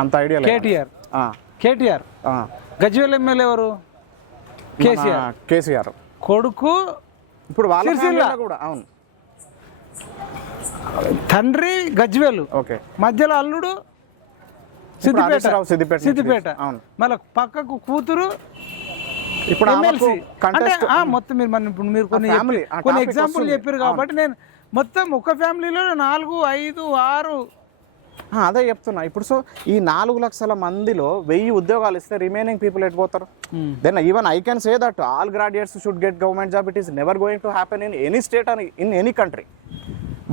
అంత ఐడియా లేదు. కేటీఆర్. గజ్వేల్ ఎమ్మెల్యే ఎవరు? కేసీఆర్ కొడుకు. ఇప్పుడు వాళ్ళ కూడా. అవును, తండ్రి గజ్వేలు, ఓకే, మధ్యలో అల్లుడు సిద్దిపేట. మళ్ళీ పక్కకు కూతురు ఇప్పుడు మొత్తం మీరు కొన్ని ఎగ్జాంపుల్ చెప్పారు కాబట్టి నేను మొత్తం ఒక ఫ్యామిలీలో 4, 5, 6 అదే చెప్తున్నా. ఇప్పుడు సో ఈ 4 లక్షల మందిలో 1000 ఉద్యోగాలు ఇస్తే రిమైనింగ్ పీపుల్ ఎట్టిపోతారు? Then even I can say that all graduates should get government job. It is never going to happen in any state and in any country.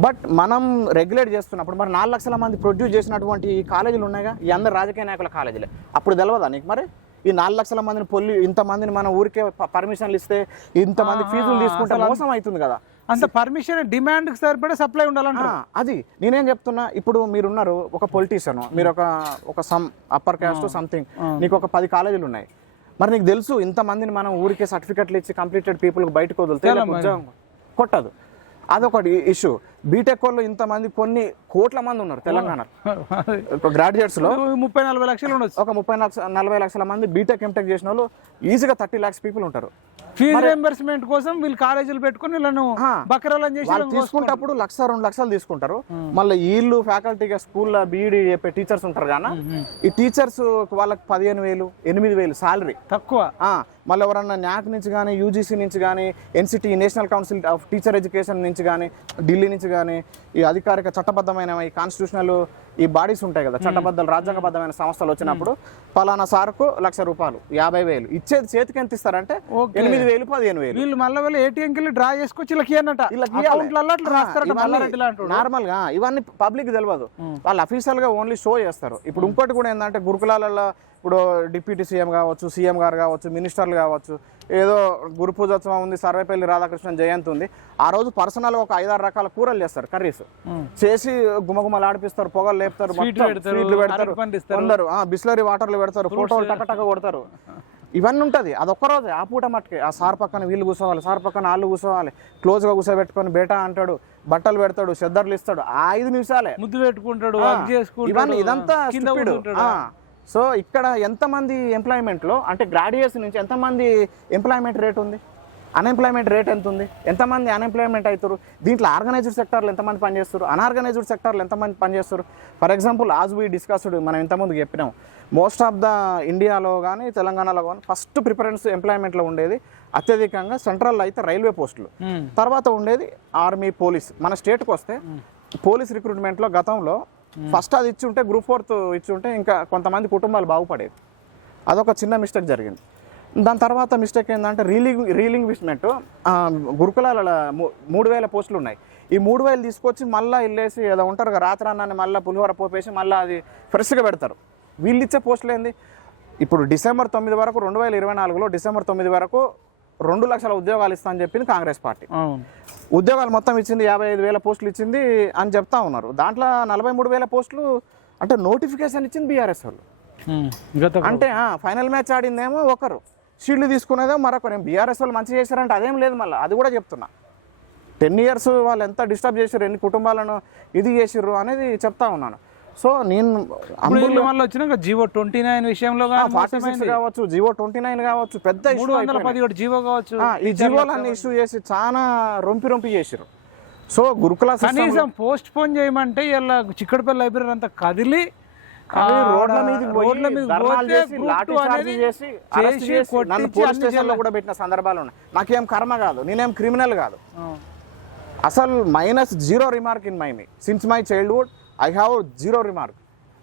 But మనం రెగ్యులేట్ చేస్తున్నప్పుడు మరి 4 లక్షల మంది ప్రొడ్యూస్ చేసినటువంటి ఈ కాలేజీలు ఉన్నాయిగా ఈ అందరు రాజకీయ నాయకుల కాలేజీలే అప్పుడు తెలియదా నీకు మరి ఈ 4 లక్షల మందిని ఇంతమందిని మన ఊరికే పర్మిషన్లు ఇస్తే ఇంతమంది ఫీజులు తీసుకుంటే మోసం అవుతుంది కదా అంత పర్మిషన్ డిమాండ్కి సరిపడే సప్లై ఉండాలంటారు. అది నేనేం చెప్తున్నా, ఇప్పుడు మీరున్నారు ఒక పొలిటీషియన్, మీరు ఒక సమ్ అప్పర్ క్యాస్ట్ సంథింగ్, నీకు ఒక 10 కాలేజీలు ఉన్నాయి. మరి నీకు తెలుసు ఇంతమందిని మనం ఊరికే సర్టిఫికెట్లు ఇచ్చి కంప్లీటెడ్ పీపుల్కి బయటకు వదిలితే ఉద్యోగం కొట్టదు. అదొకటి ఇష్యూ. బీటెక్ వాళ్ళు ఇంతమంది కొన్ని కోట్ల మంది ఉన్నారు తెలంగాణ గ్రాడ్యుయేట్స్ లో 30-40 లక్షలు ఉండొచ్చు. ఒక 30-40 లక్షల మంది బీటెక్ ఎంటెక్ చేసిన వాళ్ళు ఈజీగా 30 lakhs పీపుల్ ఉంటారు. ఫీజు రియంబర్స్మెంట్ కోసం వీళ్ళు కాలేజీలు పెట్టుకుని వీళ్ళను బకరాలను చేసి వాళ్ళు తీసుకుంటప్పుడు 1-2 లక్షలు తీసుకుంటారు. మళ్ళీ వీళ్ళు ఫ్యాకల్టీగా స్కూల్లో బీఈడి చెప్పే టీచర్స్ ఉంటారు కానీ ఈ టీచర్స్ వాళ్ళకి 15,000 8,000 శాలరీ తక్కువ. మళ్ళీ ఎవరన్నా న్యాక్ నుంచి కానీ యూజీసీ నుంచి కానీ NCT national council of teacher education నుంచి కానీ ఢిల్లీ నుంచి కానీ ఈ అధికారిక చట్టబద్ధమైన ఈ కాన్స్టిట్యూషనల్ ఈ బాడీస్ ఉంటాయి కదా చట్టబద్ధ రాజ్యాంగబద్ధమైన సంస్థలు వచ్చినప్పుడు పలానా సార్కు ₹1,00,000 50,000 ఇచ్చేది చేతికి ఎంత ఇస్తారంటే 8,000 15,000. వీళ్ళు మళ్ళీ వెళ్ళి ఏటీఎంకి వెళ్ళి డ్రా చేసుకొచ్చి వీళ్ళకి నార్మల్ గా ఇవన్నీ పబ్లిక్ తెలియదు. వాళ్ళు అఫీషియల్ గా ఓన్లీ షో చేస్తారు. ఇప్పుడు ఇంకోటి కూడా ఏంటంటే గురుకులాలలో ఇప్పుడు డిప్యూటీ సీఎం కావచ్చు, సీఎం గారు కావచ్చు, మినిస్టర్లు కావచ్చు, ఏదో గురు పూజోత్సవం ఉంది, సర్వేపల్లి రాధాకృష్ణ జయంతి ఉంది, ఆ రోజు పర్సనల్ ఒక 5-6 రకాల కూరలు చేస్తారు, కర్రీస్ చేసి గుమగుమలు ఆడిపిస్తారు, పొగలు లేపుతారు, స్వీట్లు పెడతారు, కొందరు బిస్లరీ వాటర్లు పెడతారు, ఫోటోలు టకటక కొడతారు. ఇవన్నీ ఉంటుంది. అది ఒక్కరోజే ఆ పూట మట్టుకే. ఆ సార్ పక్కన వీళ్ళు కూర్చోవాలి, సార్ పక్కన వాళ్ళు కూర్చోవాలి, క్లోజ్గా కూర్చోబెట్టుకొని బేటా అంటాడు, బట్టలు పెడతాడు, చెద్దర్లు ఇస్తాడు, 5 నిమిషాలే ముద్దు పెట్టుకుంటాడు. ఇవన్నీ ఇదంతా సో ఇక్కడ ఎంతమంది ఎంప్లాయ్మెంట్లో అంటే గ్రాడ్యుయేట్స్ నుంచి ఎంతమంది ఎంప్లాయ్మెంట్ రేట్ ఉంది, అన్ఎంప్లాయ్మెంట్ రేట్ ఎంత ఉంది, ఎంతమంది అన్ఎంప్లాయ్మెంట్ అవుతారు, దీంట్లో ఆర్గనైజ్డ్ సెక్టార్లు ఎంతమంది పనిచేస్తారు, అన్ఆర్గనైజ్డ్ సెక్టార్లు ఎంతమంది పనిచేస్తారు. For example as we discussed మనం ఇంతకుముందు చెప్పినాం, మోస్ట్ ఆఫ్ ద ఇండియాలో కానీ తెలంగాణలో కానీ ఫస్ట్ ప్రిఫరెన్స్ ఎంప్లాయ్మెంట్లో ఉండేది అత్యధికంగా సెంట్రల్ అయితే రైల్వే పోస్టులు, తర్వాత ఉండేది ఆర్మీ, పోలీస్. మన స్టేట్కి వస్తే పోలీస్ రిక్రూట్మెంట్లో గతంలో ఫస్ట్ అది ఇచ్చి ఉంటే గ్రూప్ 4 ఇచ్చి ఉంటే ఇంకా కొంతమంది కుటుంబాలు బాగుపడేది. అదొక చిన్న మిస్టేక్ జరిగింది. దాని తర్వాత మిస్టేక్ ఏంటంటే రీలింగ్విష్మెంట్. గురుకులాల 3,000 పోస్టులు ఉన్నాయి. ఈ 3,000 తీసుకొచ్చి మళ్ళీ వెళ్ళేసి ఏదో ఉంటారు కదా రాత్రి అన్నాన్ని మళ్ళీ పులిహోర పోపేసి మళ్ళీ అది ఫ్రెష్గా పెడతారు. వీళ్ళు ఇచ్చే పోస్టులు ఏంది, ఇప్పుడు డిసెంబర్ 9 వరకు 2024లో డిసెంబర్ 9 వరకు 2 లక్షల ఉద్యోగాలు ఇస్తా అని చెప్పింది కాంగ్రెస్ పార్టీ. ఉద్యోగాలు మొత్తం ఇచ్చింది 55,000 పోస్టులు ఇచ్చింది అని చెప్తా ఉన్నారు. దాంట్లో 43,000 పోస్టులు అంటే నోటిఫికేషన్ ఇచ్చింది బీఆర్ఎస్ వాళ్ళు. అంటే ఫైనల్ మ్యాచ్ ఆడిందేమో ఒకరు, షీల్డ్ తీసుకునేదో మరొకరు. బీఆర్ఎస్ వాళ్ళు మంచి చేశారంటే అదేం లేదు. మళ్ళీ అది కూడా చెప్తున్నా, 10 years వాళ్ళు ఎంత డిస్టర్బ్ చేశారు, ఎన్ని కుటుంబాలను ఇది చేసిర్రు అనేది చెప్తా ఉన్నాను. సో నేను మళ్ళీ వచ్చినాక జీవో 29 విషయంలో 46 కావచ్చు, జీవో 29 కావచ్చు, పెద్ద 317 జీవో కావచ్చు, ఈ జీవోలన్నీ ఇష్యూ చేసి చాలా రొంపి చేసిరు. సో గురుకుల కనీసం పోస్ట్ పోన్ చేయమంటే ఇలా చిక్కడపల్లి లైబ్రరీ అంతా కదిలి రోడ్ల మీద కూడా పెట్టిన సందర్భాలు ఉన్నాయి. నాకేం కర్మ కాదు, నేనేం క్రిమినల్ కాదు, అసలు -0 remark in my me since my childhood. I have 0 remark.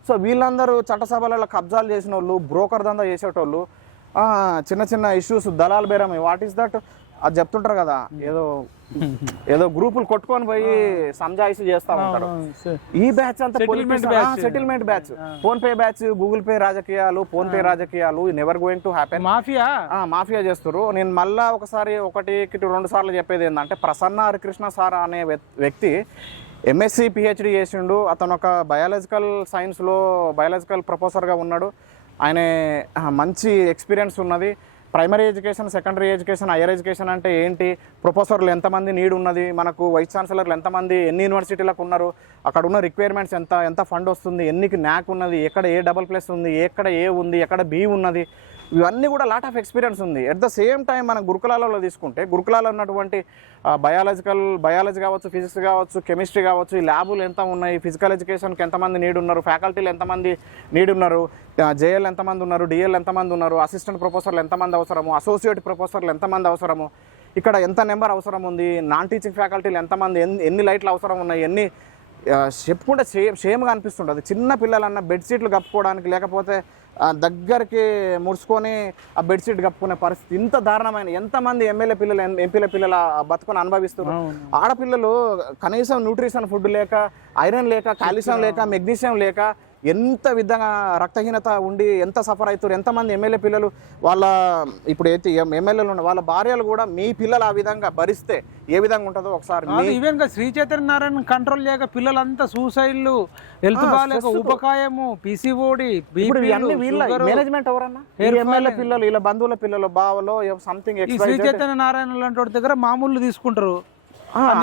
So వీళ్ళందరూ చట్టసభలలో కబ్జాలు చేసిన వాళ్ళు, బ్రోకర్ దందా చేసేటోళ్ళు, చిన్న చిన్న ఇష్యూస్ దళాలు బేరమే, వాట్ ఈస్ దట్ అది చెప్తుంటారు కదా, ఏదో గ్రూపులు కొట్టుకొని పోయి సంజాయిషి చేస్తా ఉంటారు. ఈ బ్యాచ్ అంతా settlement batch, phone pay batch, Google pay రాజకీయాలు, ఫోన్ పే రాజకీయాలు never going to happen. Mafia చేస్తారు. నేను మళ్ళా ఒకసారి 1-2 సార్లు చెప్పేది ఏంటంటే, ప్రసన్న హరికృష్ణ సార్ అనే వ్యక్తి MSc PhD చేసిండు. అతను ఒక బయాలజికల్ సైన్స్లో బయాలజికల్ ప్రొఫెసర్గా ఉన్నాడు. ఆయన మంచి ఎక్స్పీరియన్స్ ఉన్నది. Primary education, secondary education, higher education అంటే ఏంటి, ప్రొఫెసర్లు ఎంతమంది నీడ్ ఉన్నది, మనకు వైస్ ఛాన్సలర్లు ఎంతమంది ఎన్ని యూనివర్సిటీలకు ఉన్నారు, అక్కడ ఉన్న రిక్వైర్మెంట్స్ ఎంత ఫండ్ వస్తుంది, ఎన్నికి న్యాక్ ఉన్నది, ఎక్కడ AA+ ఉంది, ఎక్కడ A ఉంది, ఎక్కడ B ఉన్నది, ఇవన్నీ కూడా లాట్ ఆఫ్ ఎక్స్పీరియన్స్ ఉంది. ఎట్ ద సేమ్ టైం మనం గురుకులాలలో తీసుకుంటే గురుకులాలో ఉన్నటువంటి బయాలజీ కావచ్చు, ఫిజిక్స్ కావచ్చు, కెమిస్ట్రీ కావచ్చు, ఈ ల్యాబులు ఎంత ఉన్నాయి, ఫిజికల్ ఎడ్యుకేషన్కి ఎంతమంది నీడ్ ఉన్నారు, ఫ్యాకల్టీలు ఎంతమంది నీడ్ ఉన్నారు, JL ఎంతమంది ఉన్నారు, DL ఎంతమంది ఉన్నారు, అసిస్టెంట్ ప్రొఫెసర్లు ఎంతమంది అవసరము, అసోసియేట్ ప్రొఫెసర్లు ఎంతమంది అవసరము, ఇక్కడ ఎంత నెంబర్ అవసరం ఉంది, నాన్ టీచింగ్ ఫ్యాకల్టీలు ఎంతమంది, ఎన్ని లైట్లు అవసరం ఉన్నాయి, చెప్పుకుంటే షేమ్గా అనిపిస్తుంటుంది. చిన్న పిల్లలన్న బెడ్షీట్లు కప్పుకోవడానికి లేకపోతే దగ్గరికి ముడుచుకొని ఆ బెడ్షీట్ కప్పుకునే పరిస్థితి ఇంత దారుణమైన ఎంతమంది ఎమ్మెల్యే పిల్లలు ఎంపీల పిల్లలు బతుకొని అనుభవిస్తున్నారు. ఆడపిల్లలు కనీసం న్యూట్రిషన్ ఫుడ్ లేక, ఐరన్ లేక, కాల్షియం లేక, మెగ్నీషియం లేక ఎంత విధంగా రక్తహీనత ఉండి ఎంత సఫర్ అవుతారు. ఎంతమంది ఎమ్మెల్యే పిల్లలు వాళ్ళ ఇప్పుడు అయితే ఎమ్మెల్యేలు ఉన్న వాళ్ళ భార్యలు కూడా మీ పిల్లలు ఆ విధంగా భరిస్తే ఏ విధంగా ఉంటుందో ఒకసారి. ఈవెన్ గా శ్రీ చైతన్య నారాయణ కంట్రోల్ చేయక పిల్లలంతా సూసైడ్లు, హెల్త్ బాగాలేక ఉపకాయము, పిసిఓడి, మేనేజ్మెంట్ ఎవరన్నా ఎమ్మెల్యే పిల్లలు ఇలా బంధువుల పిల్లలు బావలో సంథింగ్. శ్రీ చైతన్య నారాయణ లాంటి వాడి దగ్గర మామూలు తీసుకుంటారు.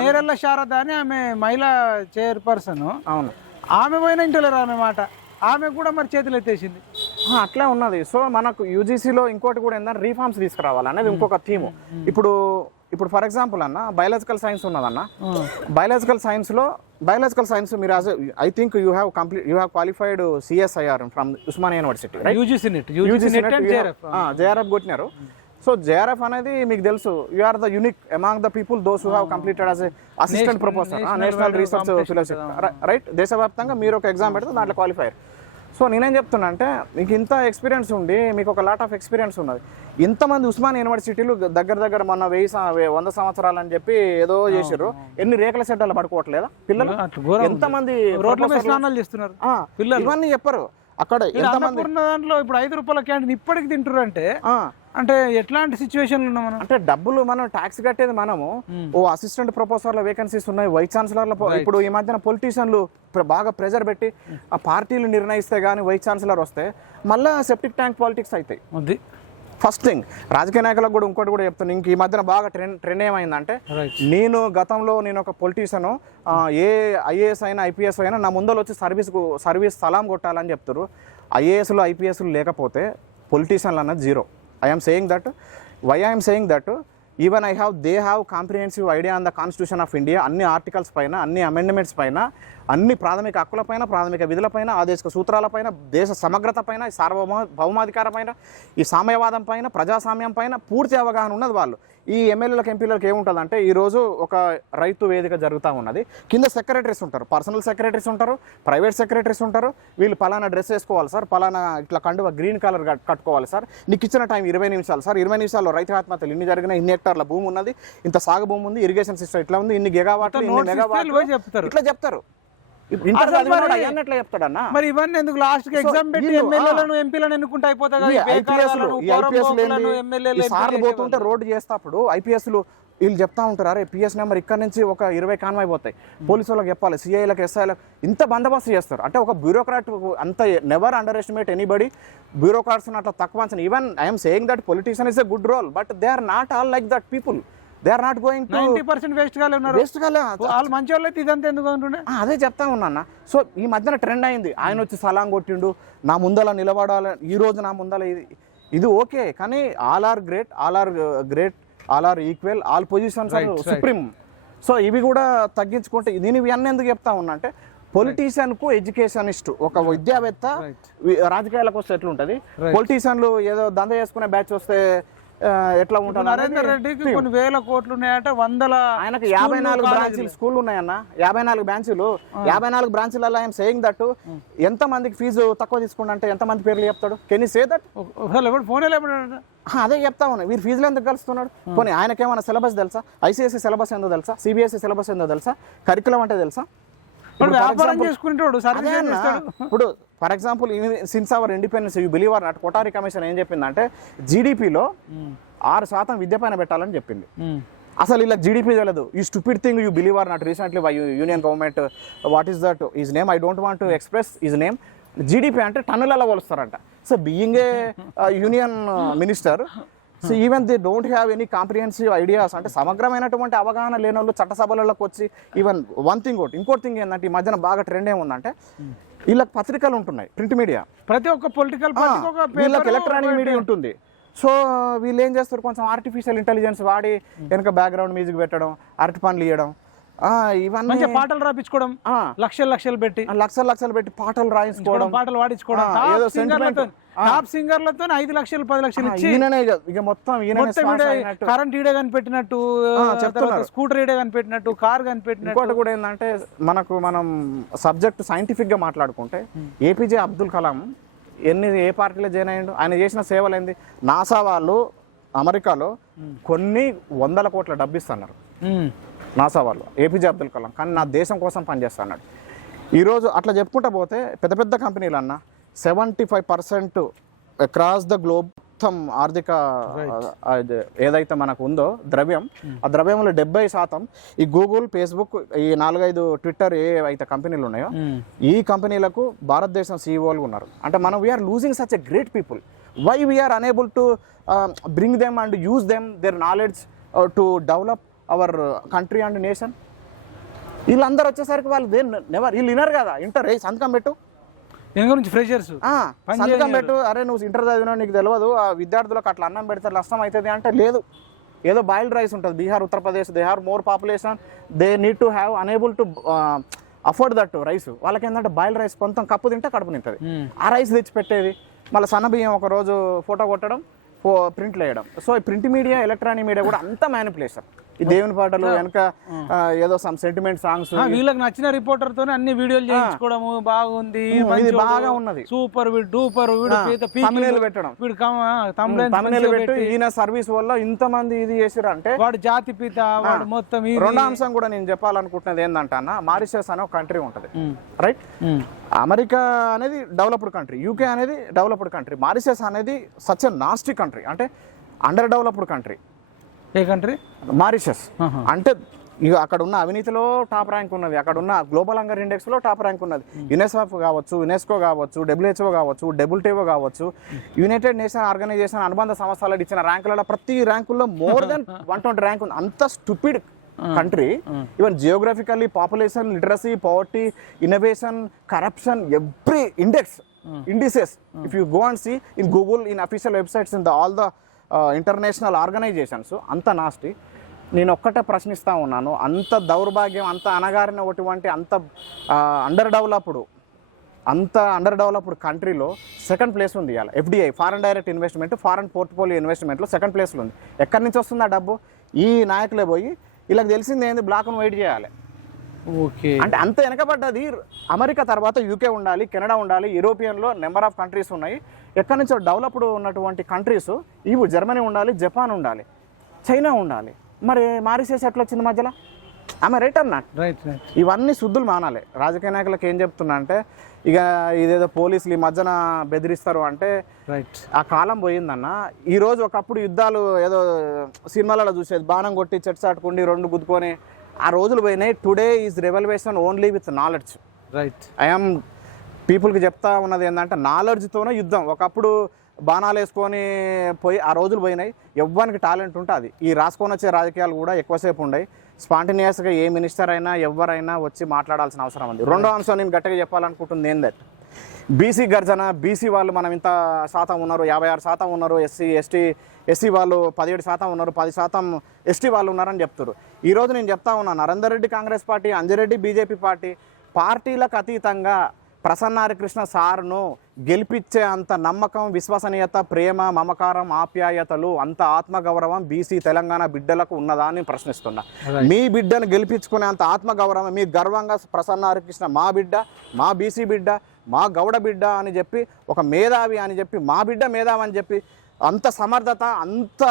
నేరెళ్ళ శారద అని ఆమె మహిళా చైర్పర్సన్, అవును, ఆమె పోయిన ఇంటలేరు ఆమె మాట, ఆమె కూడా మరి చేతులు ఎత్తేసింది. అట్లా ఉన్నది. సో మనకు యూజీసీలో ఇంకోటి కూడా ఏంటంటే రీఫార్మ్స్ తీసుకురావాలి అనేది ఇంకొక థీము. ఇప్పుడు ఫర్ ఎగ్జాంపుల్ అన్న బయాలజికల్ సైన్స్ ఉన్నదన్న, బయాలజికల్ సైన్స్ మీరు I think you have qualified CSIR from Osmania university, JRF కొట్టినారు. సో జేఆర్ఎఫ్ అనేది మీకు తెలుసు, you are the unique among the people those who have completed as assistant professor national research fellowship, right? దేశవ్యాప్తంగా మీరు ఒక ఎగ్జామ్ పెడితే దాంట్లో క్వాలిఫైర్. సో నేనేం చెప్తున్నా అంటే మీకు ఇంత ఎక్స్పీరియన్స్ ఉండి మీకు ఒక లాట్ ఆఫ్ ఎక్స్పీరియన్స్ ఉన్నది. ఇంతమంది ఉస్మాన్ యూనివర్సిటీలు దగ్గర మొన్న 100 సంవత్సరాలు అని చెప్పి ఏదో చేసారు. ఎన్ని రేకుల సెడ్డలు పడుకోవట్లేదా పిల్లలు? ఎంతమంది రోడ్ల మీద స్నానాలు చేస్తున్నారు పిల్లలు, ఇవన్నీ చెప్పరు. అక్కడ దాంట్లో ఇప్పుడు 5 రూపాయల క్యాంటీన్ ఇప్పటికి తింటారు అంటే ఎట్లాంటి సిచ్యువేషన్లు ఉన్నాం మనం? అంటే డబ్బులు మనం ట్యాక్స్ కట్టేది మనము. ఓ అసిస్టెంట్ ప్రొఫెసర్ల వేకెన్సీస్ ఉన్నాయి, వైస్ ఛాన్సలర్ల. ఇప్పుడు ఈ మధ్యన పొలిటీషియన్లు బాగా ప్రెజర్ పెట్టి ఆ పార్టీలు నిర్ణయిస్తే గానీ వైస్ ఛాన్సలర్ వస్తే మళ్ళీ సెప్టిక్ ట్యాంక్ పాలిటిక్స్ అవుతాయి. ఫస్ట్ థింగ్ రాజకీయ నాయకులకు కూడా ఇంకోటి కూడా చెప్తాను. ఇంక ఈ మధ్యన బాగా ట్రెండ్ ఏమైందంటే, నేను గతంలో ఒక పొలిటీషియన్, ఏ ఐఏఎస్ అయినా ఐపీఎస్ అయినా నా ముందర వచ్చి సర్వీస్ సలాం కొట్టాలని చెప్తారు. ఐఏఎస్లు ఐపీఎస్లు లేకపోతే పొలిటీషియన్లు అన్నది zero. I am saying that even they have comprehensive idea on the Constitution of India, అన్ని ఆర్టికల్స్ పైన, అన్ని అమెండ్మెంట్స్ పైన, అన్ని ప్రాథమిక హక్కుల పైన, ప్రాథమిక విధుల పైన, ఆదేశిక సూత్రాల పైన, దేశ సమగ్రత పైన, సార్వభౌమాధికారం పైన, ఈ సామ్యవాదం పైన, ప్రజాస్వామ్యం పైన పూర్తి అవగాహన ఉన్నది వాళ్ళు. ఈ ఎమ్మెల్యేలకు ఎంపీలకు ఏముంటుందంటే, ఈరోజు ఒక రైతు వేదిక జరుగుతూ ఉన్నది, కింద సెక్రటరీస్ ఉంటారు, పర్సనల్ సెక్రటరీస్ ఉంటారు, ప్రైవేట్ సెక్రటరీస్ ఉంటారు. వీళ్ళు పలానా డ్రెస్ వేసుకోవాలి సార్, పలానా ఇట్లా కండువ గ్రీన్ కలర్ కట్టుకోవాలి సార్, నీకు ఇచ్చిన టైం 20 నిమిషాలు సార్, 20 నిమిషాల్లో రైతు ఆత్మహత్యలు ఇన్ని జరిగినాయి, ఇన్ని హెక్టార్ల భూమి ఉన్నది, ఇంత సాగు భూమి ఉంది, ఇరిగేషన్ సిస్టమ్ ఇట్లా ఉంది, ఇన్ని గిగావాట్లు, ఇన్ని మెగావాట్లు ఇట్లా చెప్తారు. మరి ఇవన్నీ ఎందుకు లాస్ట్ ఎగ్జామ్ పెట్టి ఎమ్మెల్యేలను ఎంపీలను ఎన్నుకుంటే అయిపోతాయి. సార్లు పోతుంటే రోడ్డు చేస్తాప్పుడు ఐపీఎస్లు వీళ్ళు చెప్తా ఉంటారు, అరే పిఎస్ నెంబర్ ఇక్కడ నుంచి ఒక 20 కాన్వాయ్ పోతాయి, పోలీసు వాళ్ళకి చెప్పాలి, సిఐలకు ఎస్ఐలకు ఇంత బందోబస్తు చేస్తారు. అంటే ఒక బ్యూరోక్రాట్ అంత never underestimate anybody. Bureaucrats అట్లా తక్కువ అంచనా. Even I'm saying that politician is a good role, but they are not all like that people. They are not going to 90% waste గాలే ఉన్నారు. వాళ్ళు మంచి వాళ్ళు అయితే ఇదంతా ఎందుకు అంటుండే? అదే చెప్తా ఉన్నా. సో ఈ మధ్యన ట్రెండ్ అయింది, ఆయన వచ్చి సలాం కొట్టిండు, నా ముందల నిలబడాలి, ఈ రోజు నా ముందల ఇది ఓకే. కానీ all are great, all are equal, all positions are supreme. So ఇవి కూడా తగ్గించుకుంటే నేను ఇవి అన్నీ ఎందుకు చెప్తా ఉన్నా అంటే, పొలిటీషియన్ కు ఎడ్యుకేషనిస్ట్, ఒక విద్యావేత్త రాజకీయాలకు వస్తే ఎట్లుంటది, పొలిటీషియన్లు ఏదో దంద చేసుకునే బ్యాచ్ వస్తే ఎట్లా ఉంటుంది. నరేందర్ రెడ్డికి కొన్ని వేల కోట్లు ఉన్నాయంటే, ఆయనకు 54 బ్రాంచీలు స్కూల్ ఉన్నాయన్న, 54 బ్రాంచీలు. 54 బ్రాంచీలలో ఐఎమ్ సేయింగ్ దట్ ఎంత మందికి ఫీజు తక్కువ తీసుకుంటే ఎంత మంది పేర్లు చెప్తాడు? Can you say that? అదే చెప్తా ఉన్నా, వీరు ఫీజులు ఎందుకు కలుస్తున్నాడు? పోనీ ఆయనకేమైనా సిలబస్ తెలుసా? ఐసీఎస్సీ సిలబస్ ఏందో తెలుసా? సిబిఎస్ఈ సిలబస్ ఏందో తెలుసా? కరికులం అంటే తెలుసా? ఇప్పుడు for example since our independence you believe or not, Kothari commission ఏం చెప్పిందంటే, జీడిపిలో 6% విద్య పైన పెట్టాలని చెప్పింది. అసలు ఇలా జీడిపి తెలియదు. ఈ stupid thing you believe or not, recently by union government, what is that his name, I don't want to express his name. GDP అంటే టన్నులలో కొలుస్తారంట. So being a union minister, so even they don't have any comprehensive ideas. అంటే సమగ్రమైనటువంటి అవగాహన లేని వాళ్ళు చట్టసభలకు వచ్చి, ఈవెన్ వన్ థింగ్ ఇంకోటి థింగ్ ఏంటంటే, ఈ మధ్యన బాగా ట్రెండ్ ఏముందంటే, వీళ్ళకి పత్రికలు ఉంటున్నాయి, ప్రింట్ మీడియా, ప్రతి ఒక్క పొలిటికల్ వీళ్ళకి ఎలక్ట్రానిక్ మీడియా ఉంటుంది. సో వీళ్ళు ఏం చేస్తారు, కొంచెం ఆర్టిఫిషియల్ ఇంటెలిజెన్స్ వాడి వెనక బ్యాక్గ్రౌండ్ మ్యూజిక్ పెట్టడం, అరటి పనులు ఇవ్వడం, ఇవన్నీ పాటలు రాయించుకోవడం, లక్షలు పెట్టి పాటలు రాయించుకోవడం, పాటలు పాడించుకోవడం, ఏదో సెంటిమెంట్ టాప్ సింగర్లతో 5 లక్షలు 10 లక్షలు ఇచ్చి ఈయననే ఇక మొత్తం కరెంట్ ఈడే కనిపెట్టినట్టు, స్కూటర్ ఈడే కనిపెట్టినట్టు, కార్ కనిపెట్టినట్టు. ఇంకోటి కూడా ఏంటంటే మనం సబ్జెక్ట్ సైంటిఫిక్ గా మాట్లాడుకుంటే ఏపీజే అబ్దుల్ కలాం ఏ పార్టీలో జాయిన్ అయ్యిండు, ఆయన చేసిన సేవలు ఏంది? నాసా వాళ్ళు అమెరికాలో కొన్ని 100 కోట్ల డబ్బు ఇస్తున్నారు నాసా వాళ్ళు ఏపీజే అబ్దుల్ కలాం, కానీ నా దేశం కోసం పనిచేస్తున్నాడు. ఈరోజు అట్లా చెప్పుకుంటా పోతే పెద్ద పెద్ద కంపెనీలు అన్న 75% అక్రాస్ ద గ్లోబ్ మొత్తం ఆర్థిక ఏదైతే మనకు ఉందో ద్రవ్యం, ఆ ద్రవ్యంలో 70% ఈ గూగుల్, ఫేస్బుక్, ఈ 4-5 ట్విట్టర్ ఏవైతే కంపెనీలు ఉన్నాయో ఈ కంపెనీలకు భారతదేశం సీఈఓలు ఉన్నారు. అంటే మనం we're losing such a great people. Why we're unable to bring them and use them their knowledge to develop our country and nation? వీళ్ళందరూ వచ్చేసరికి వాళ్ళు వీళ్ళు వినరు కదా. ఇంటర్ సంతకం పెట్టు, గురించి ఫ్రెషర్స్ సంతకం పెట్టు, అరే నువ్వు ఇంటర్ చదివినా నీకు తెలియదు, ఆ విద్యార్థులకు అట్లా అన్నం పెడితే నష్టం అవుతుంది అంటే లేదు. ఏదో బాయిల్డ్ రైస్ ఉంటుంది, Bihar, Uttar Pradesh, they have more population, they need to have unable to afford that rice. వాళ్ళకి ఏంటంటే బాయిల్డ్ రైస్ కొంత కప్పు తింటే కడుపు నింటుంది. ఆ రైస్ తెచ్చి పెట్టేది, మళ్ళీ సన్న బియ్యం ఒక రోజు ఫోటో కొట్టడం, ప్రింట్లు వేయడం. సో ఈ ప్రింట్ మీడియా, ఎలక్ట్రానిక్ మీడియా కూడా అంతా మ్యానిపులేషన్. ఈ దేవుని పాటలు వెనక ఏదో సమ్ సెంటిమెంట్ సాంగ్స్, వీళ్ళకి నచ్చిన రిపోర్టర్ తోనే అన్ని వీడియోలు చేయించుకోవడము, బాగుంది, ఇది బాగా ఉన్నది, సూపర్ డూపర్ పెట్టడం, ఈయన సర్వీస్ వల్ల ఇంతమంది ఇది చేసిరు అంటే వాడు జాతి పిత, వాడు మొత్తం. రెండో అంశం కూడా నేను చెప్పాలనుకుంటున్నది ఏంటంటే అన్న, మారిషస్ అనే ఒక కంట్రీ ఉంటుంది, రైట్? అమెరికా అనేది డెవలప్డ్ కంట్రీ, యూకే అనేది డెవలప్డ్ కంట్రీ, మారిషస్ అనేది సచ్ ఎ నాస్టీ కంట్రీ, అంటే అండర్ డెవలప్డ్ కంట్రీ. ఏ కంట్రీ? మారిషస్. అంటే ఇక అక్కడ ఉన్న అవినీతిలో టాప్ ర్యాంక్ ఉన్నది, అక్కడ ఉన్న గ్లోబల్ హంగర్ ఇండెక్స్ లో టాప్ ర్యాంక్ ఉన్నది. యునెస్ఎఫ్ కావచ్చు, యునెస్కో కావచ్చు, WHO కావచ్చు, WTO కావచ్చు, యునైటెడ్ నేషన్ ఆర్గనైజేషన్ అనుబంధ సంస్థలు ఇచ్చిన ర్యాంకులలో ప్రతి ర్యాంకుల్లో మోర్ దెన్ 120 ర్యాంక్ ఉంది. అంత stupid country. Even geographically, population, literacy, poverty, innovation, corruption, every indices if you go and see in Google, in official websites, in all the international organizations, అంత నాస్టి. నేను ఒక్కటే ప్రశ్నిస్తూ ఉన్నాను, అంత దౌర్భాగ్యం, అంత అణగారినటువంటి, అంత అండర్ డెవలప్డ్ కంట్రీలో సెకండ్ ప్లేస్ ఉంది ఇవాళ. FDI, foreign direct investment, foreign portfolio ఇన్వెస్ట్మెంట్లో సెకండ్ ప్లేస్లో ఉంది. ఎక్కడి నుంచి వస్తుంది ఆ డబ్బు? ఈ నాయకులే పోయి వీళ్ళకి తెలిసింది ఏంది, బ్లాక్ అండ్ వైట్ చేయాలి. ఓకే, అంటే అంత వెనకబడ్డది. అమెరికా తర్వాత యూకే ఉండాలి, కెనడా ఉండాలి, యూరోపియన్లో నెంబర్ ఆఫ్ కంట్రీస్ ఉన్నాయి. ఎక్కడి నుంచో డెవలప్డ్ ఉన్నటువంటి కంట్రీస్ ఇవి జర్మనీ ఉండాలి, జపాన్ ఉండాలి, చైనా ఉండాలి. మరి మారిషస్ ఎట్లా వచ్చింది మధ్యలో? ఆమె రైట్ అన్నా. ఇవన్నీ శుద్ధులు మానాలి. రాజకీయ నాయకులకు ఏం చెప్తున్నా అంటే, ఇక ఇదేదో పోలీసులు ఈ మధ్యన బెదిరిస్తారు అంటే ఆ కాలం పోయిందన్న. ఈ రోజు ఒకప్పుడు యుద్ధాలు ఏదో సినిమాలలో చూసేది, బాణం కొట్టి చెట్సాటుకుండి 2 గుద్దుకొని, ఆ రోజులు పోయినాయి. Today is revolution only with knowledge. Right. I'm పీపుల్కి చెప్తా ఉన్నది ఏంటంటే, నాలెడ్జ్తోనే యుద్ధం. ఒకప్పుడు బాణాలు వేసుకొని పోయి ఆ రోజులు పోయినాయి. ఎవ్వరికి టాలెంట్ ఉంటే అది. ఈ రాసుకొని వచ్చే రాజకీయాలు కూడా ఎక్కువసేపు ఉన్నాయి. స్పాంటేనియస్గా ఏ మినిస్టర్ అయినా ఎవరైనా వచ్చి మాట్లాడాల్సిన అవసరం ఉంది. రెండో అంశం నేను గట్టిగా చెప్పాలనుకుంటుంది ఏంటంటే, బీసీ గర్జన. బీసీ వాళ్ళు మనం ఇంత శాతం ఉన్నారు, 56% ఉన్నారు. ఎస్సీ వాళ్ళు 17% ఉన్నారు, 10% ఎస్టీ వాళ్ళు ఉన్నారని చెప్తారు. ఈరోజు నేను చెప్తా ఉన్నాను, Narender Reddy Congress party, Anji Reddy BJP party, పార్టీలకు అతీతంగా ప్రసన్న హరికృష్ణ సార్ను గెలిపించే అంత నమ్మకం, విశ్వసనీయత, ప్రేమ, మమకారం, ఆప్యాయతలు, అంత ఆత్మగౌరవం బీసీ తెలంగాణ బిడ్డలకు ఉన్నదా అని ప్రశ్నిస్తున్నా. మీ బిడ్డను గెలిపించుకునే అంత ఆత్మగౌరవం, మీ గర్వంగా ప్రసన్న హరికృష్ణ మా బిడ్డ, మా బీసీ బిడ్డ, మా గౌడ బిడ్డ అని చెప్పి, ఒక మేధావి అని చెప్పి, మా బిడ్డ మేధావి అని చెప్పి, అంత సమర్థత, అంత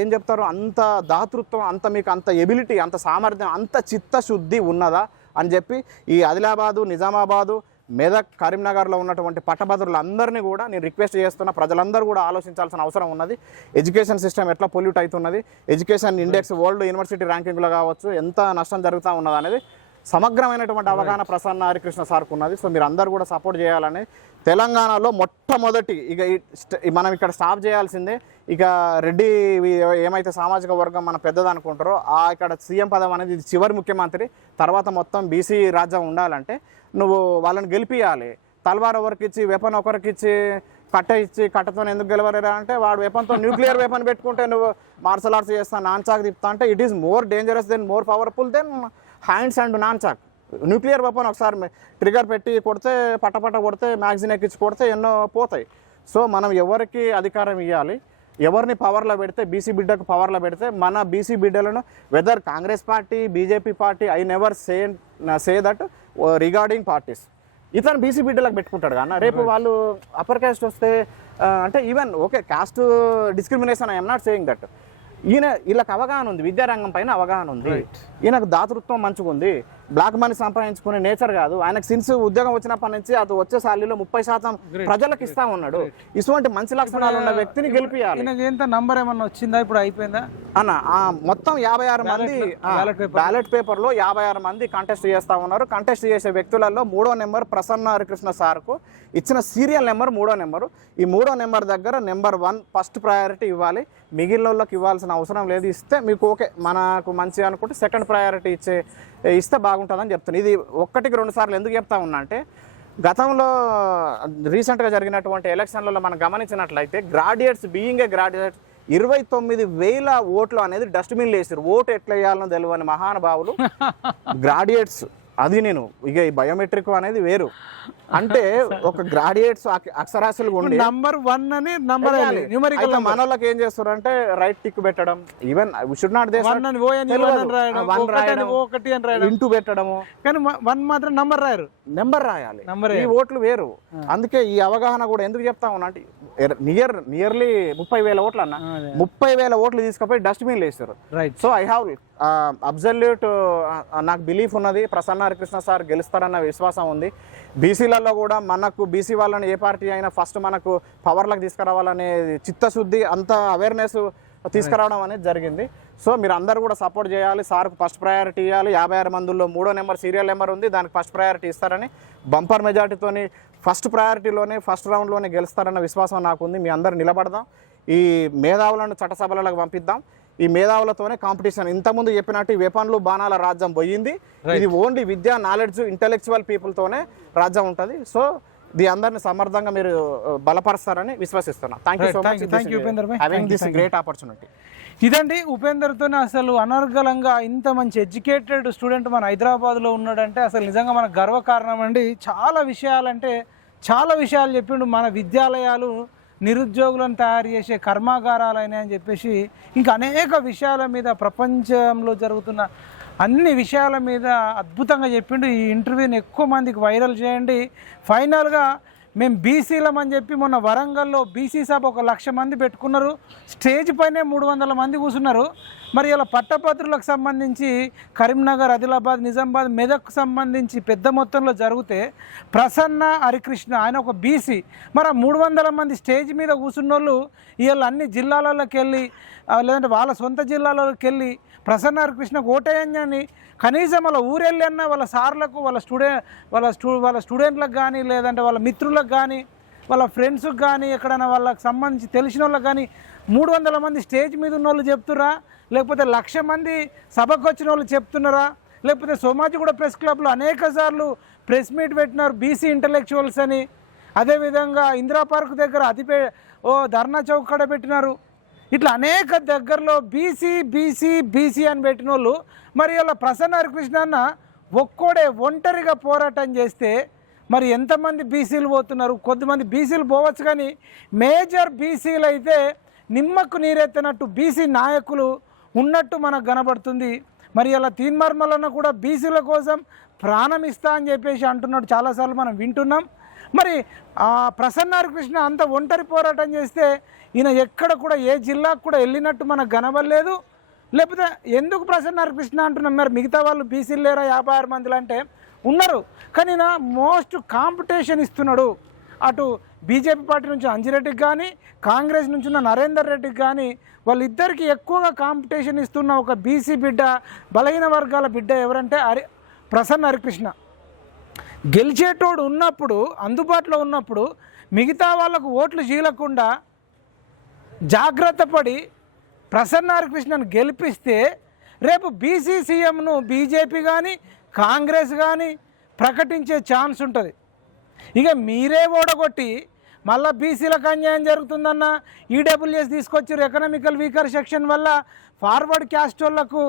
ఏం చెప్తారు, అంత దాతృత్వం, అంత మీకు అంత ఎబిలిటీ, అంత సామర్థ్యం, అంత చిత్తశుద్ధి ఉన్నదా అని చెప్పి ఈ ఆదిలాబాదు, నిజామాబాదు, మెదక్, కరీంనగర్లో ఉన్నటువంటి పట్టభద్రులందరినీ కూడా నేను రిక్వెస్ట్ చేస్తున్నా, ప్రజలందరూ కూడా ఆలోచించాల్సిన అవసరం ఉన్నది. ఎడ్యుకేషన్ సిస్టమ్ ఎట్లా పొల్యూట్ అవుతున్నది, ఎడ్యుకేషన్ ఇండెక్స్ వరల్డ్ యూనివర్సిటీ ర్యాంకింగ్లో కావచ్చు ఎంత నష్టం జరుగుతూ ఉన్నది అనేది సమగ్రమైనటువంటి అవగాహన ప్రసన్న హరికృష్ణ సార్కు ఉన్నది. సో మీరు అందరూ కూడా సపోర్ట్ చేయాలని. తెలంగాణలో మొట్టమొదటి ఇక మనం ఇక్కడ స్టాప్ చేయాల్సిందే. ఇక రెడ్డి ఏమైతే సామాజిక వర్గం మన పెద్దది అనుకుంటారో, ఇక్కడ సీఎం పదం అనేది ఇది చివరి ముఖ్యమంత్రి, తర్వాత మొత్తం బీసీ రాజ్యం ఉండాలంటే నువ్వు వాళ్ళని గెలిపియాలి. తల్వార్ ఒకరికిచ్చి, వెపన్ ఒకరికిచ్చి, కట్ట ఇచ్చి, కట్టతో ఎందుకు గెలవలేరా అంటే, వాడు వెపన్తో న్యూక్లియర్ వెపన్ పెట్టుకుంటే నువ్వు మార్షల్ ఆర్ట్స్ చేస్తా, నాన్ చాక్ తిప్పుతా అంటే, it is more dangerous than, more powerful than hands and nunchuck. Nuclear weapon ఒకసారి ట్రిగర్ పెట్టి కొడితే, పట్టపట్ట కొడితే, మ్యాగ్జిన్ ఎక్కించి కొడితే ఎన్నో పోతాయి. సో మనం ఎవరికి అధికారం ఇవ్వాలి, ఎవరిని పవర్లో పెడితే బీసీ బిడ్డకు పవర్లో పెడితే మన బీసీ బిడ్డలను whether Congress party BJP party I never say that regarding parties ఇతను బీసీ బిడ్డలకు పెట్టుకుంటాడు కానీ రేపు వాళ్ళు అప్పర్ క్యాస్ట్ వస్తే అంటే even okay caste discrimination I'm not saying that వీళ్ళకి అవగాహన ఉంది, విద్యారంగం పైన అవగాహన ఉంది, ఈయనకు దాతృత్వం మంచిగా ఉంది, బ్లాక్ మనీ సంపాదించుకునే నేచర్ కాదు, ఆయనకు సిన్స్ ఉద్యోగం వచ్చినప్పటి నుంచి అది వచ్చే సాలీలో 30% ప్రజలకు ఇస్తా ఉన్నాడు. ఇటువంటి మంచి లక్షణాలు ఉన్న వ్యక్తిని గెలిపియాలి. నంబర్ ఏమన్నా వచ్చిందా, ఇప్పుడు అయిపోయిందా అన్న? మొత్తం 56 మంది బ్యాలెట్ పేపర్లో 56 మంది కంటెస్ట్ చేస్తా ఉన్నారు. కంటెస్ట్ చేసే వ్యక్తులలో 3వ నెంబర్ ప్రసన్న హరికృష్ణ సార్కు ఇచ్చిన సీరియల్ నెంబర్ 3వ నెంబరు. ఈ 3వ నెంబర్ దగ్గర నెంబర్ 1 ఫస్ట్ ప్రయారిటీ ఇవ్వాలి, మిగిలిన వాళ్ళకి ఇవ్వాల్సిన అవసరం లేదు. ఇస్తే మీకు ఓకే మనకు మంచి అనుకుంటే సెకండ్ ప్రయారిటీ ఇస్తే బాగుంటుందని చెప్తాను. ఇది 1-2 సార్లు ఎందుకు చెప్తా ఉన్నా అంటే గతంలో రీసెంట్గా జరిగినటువంటి ఎలక్షన్లలో మనం గమనించినట్లయితే గ్రాడ్యుయేట్స్ బీయింగ్ ఏ గ్రాడ్యుయేట్స్ 29,000 ఓట్లు అనేది డస్ట్బిన్లు వేసారు. ఓటు ఎట్లా వేయాలని తెలియని మహానుభావులు గ్రాడ్యుయేట్స్. అది నేను ఇక ఈ బయోమెట్రిక్ అనేది వేరు, అంటే ఒక గ్రాడ్యుయేట్స్ అక్షరాస్యులు ఉండి నంబర్ 1 అని నంబర్ మనోళ్ళకి ఏం చేస్తారు అంటే రైట్ టిక్ పెట్టడం, ఈవెన్ షుడ్ నాట్ ఇంటూ పెట్టడము, కానీ 1 మాత్రం నెంబర్ రాయాలి. ఈ ఓట్లు వేరు. అందుకే ఈ అవగాహన కూడా ఎందుకు చెప్తా ఉన్నా అంటే నియర్లీ 30,000 ఓట్లు అన్న, 30,000 ఓట్లు తీసుకుపోయి డస్ట్బిన్లు వేస్తారు. సో ఐ హ్యావ్ అబ్సల్యూట్ నాకు బిలీఫ్ ఉన్నది, ప్రసన్న హరికృష్ణ సార్ గెలుస్తారన్న విశ్వాసం ఉంది. బీసీలలో కూడా మనకు బీసీ వాళ్ళని ఏ పార్టీ అయినా ఫస్ట్ మనకు పవర్లకు తీసుకురావాలనే చిత్తశుద్ధి అంత అవేర్నెస్ తీసుకురావడం అనేది జరిగింది. సో మీరు అందరూ కూడా సపోర్ట్ చేయాలి, సార్కు ఫస్ట్ ప్రయారిటీ ఇవ్వాలి. 56 మందిలో 3వ నెంబర్ సీరియల్ నెంబర్ ఉంది, దానికి ఫస్ట్ ప్రయారిటీ ఇస్తారని బంపర్ మెజార్టీతోని ఫస్ట్ ప్రయారిటీలోనే ఫస్ట్ రౌండ్లోనే గెలుస్తారన్న విశ్వాసం నాకు ఉంది. మీ అందరూ నిలబడదాం, ఈ మేధావులను చట్టసభలకు పంపిద్దాం. ఈ మేధావులతోనే కాంపిటీషన్. ఇంతకుముందు చెప్పినట్టు వెపన్లు బాణాల రాజ్యం పోయింది, ఇది ఓన్లీ విద్యా నాలెడ్జ్ ఇంటెలెక్చువల్ పీపుల్తోనే రాజ్యం ఉంటుంది. సో ఇది అందరిని సమర్థంగా మీరు బలపరుస్తారని విశ్వసిస్తున్నాను. థ్యాంక్ యూ ఉపేందర్ భాయ్, హ్యావింగ్ దిస్ గ్రేట్ ఆపర్చునిటీ. ఇదండి ఉపేందర్తోనే అసలు అనర్గళంగా ఇంత మంచి ఎడ్యుకేటెడ్ స్టూడెంట్ మన హైదరాబాద్లో ఉన్నాడంటే అసలు నిజంగా మనకు గర్వకారణం అండి. చాలా విషయాలు చెప్పిండు. మన విద్యాలయాలు నిరుద్యోగులను తయారు చేసే కర్మాగారాలైనా అని చెప్పేసి ఇంకా అనేక విషయాల మీద ప్రపంచంలో జరుగుతున్న అన్ని విషయాల మీద అద్భుతంగా చెప్పిండు. ఈ ఇంటర్వ్యూని ఎక్కువ మందికి వైరల్ చేయండి. ఫైనల్గా మేము బీసీలం అని చెప్పి మొన్న వరంగల్లో బీసీ సభ 1,00,000 మంది పెట్టుకున్నారు, స్టేజ్ పైనే 300 మంది కూర్చున్నారు. మరి ఇలా పట్టభద్రులకు సంబంధించి కరీంనగర్, ఆదిలాబాద్, నిజామాబాద్, మెదక్కు సంబంధించి పెద్ద మొత్తంలో జరిగితే ప్రసన్న హరికృష్ణ ఆయన ఒక బీసీ, మరి 300 మంది స్టేజ్ మీద కూర్చున్న వాళ్ళు వీళ్ళు అన్ని జిల్లాలలోకి వెళ్ళి లేదంటే వాళ్ళ సొంత జిల్లాలోకి వెళ్ళి ప్రసన్న హరికృష్ణకు ఓటేయని కనీసం వాళ్ళ ఊరెళ్ళి అన్న వాళ్ళ సార్లకు వాళ్ళ స్టూడెంట్లకు కానీ లేదంటే వాళ్ళ మిత్రులకు కానీ వాళ్ళ ఫ్రెండ్స్కి కానీ ఎక్కడైనా వాళ్ళకి సంబంధించి తెలిసిన వాళ్ళకి కానీ 300 మంది స్టేజ్ మీద ఉన్న వాళ్ళు చెప్తురా, లేకపోతే 1,00,000 మంది సభకు వచ్చిన వాళ్ళు చెప్తున్నారా, లేకపోతే సోమాజిగూడ ప్రెస్ క్లబ్లో అనేక సార్లు ప్రెస్ మీట్ పెట్టినారు బీసీ ఇంటలెక్చువల్స్ అని. అదేవిధంగా ఇందిరా పార్క్ దగ్గర ధర్నా చౌక్ కాడ పెట్టినారు. ఇట్లా అనేక దగ్గరలో బీసీ అని పెట్టిన వాళ్ళు మరి ఇలా ప్రసన్న హరికృష్ణ అన్న ఒంటరిగా పోరాటం చేస్తే మరి ఎంతమంది బీసీలు పోతున్నారు? కొద్దిమంది బీసీలు పోవచ్చు, కానీ మేజర్ బీసీలు అయితే నిమ్మకు నీరెత్తినట్టు బీసీ నాయకులు ఉన్నట్టు మనకు కనబడుతుంది. మరి ఇలా తీన్మార్మలన్న కూడా బీసీల కోసం ప్రాణం ఇస్తా అని చెప్పేసి అంటున్నాడు, చాలాసార్లు మనం వింటున్నాం. మరి ప్రసన్న హరికృష్ణ అంత ఒంటరి పోరాటం చేస్తే ఈయన ఎక్కడ కూడా ఏ జిల్లాకు కూడా వెళ్ళినట్టు మనకు కనబడలేదు. లేకపోతే ఎందుకు ప్రసన్న హరికృష్ణ అంటున్నాం? మరి మిగతా వాళ్ళు బీసీలు లేరా 56 మందిలు అంటే ఉన్నారు, కానీ ఈయన మోస్ట్ కాంపిటీషన్ ఇస్తున్నాడు. అటు బీజేపీ పార్టీ నుంచి అంజిరెడ్డికి కానీ కాంగ్రెస్ నుంచి ఉన్న నరేందర్ రెడ్డికి కానీ వాళ్ళిద్దరికీ ఎక్కువగా కాంపిటీషన్ ఇస్తున్న ఒక బీసీ బిడ్డ, బలహీన వర్గాల బిడ్డ ఎవరంటే ప్రసన్న హరికృష్ణ. గెలిచేటోడు ఉన్నప్పుడు, అందుబాటులో ఉన్నప్పుడు మిగతా వాళ్ళకు ఓట్లు చీలకుండా జాగ్రత్త పడి ప్రసన్న హరికృష్ణను గెలిపిస్తే రేపు బీసీ సీఎంను బీజేపీ కానీ కాంగ్రెస్ కానీ ప్రకటించే ఛాన్స్ ఉంటుంది. ఇక మీరే ఓడగొట్టి మళ్ళీ బీసీలకు అన్యాయం జరుగుతుందన్న ఈడబ్ల్యూఎస్ తీసుకొచ్చారు. ఎకనామికల్ వీకర్ సెక్షన్ వల్ల ఫార్వర్డ్ క్యాస్ట్ వాళ్ళకు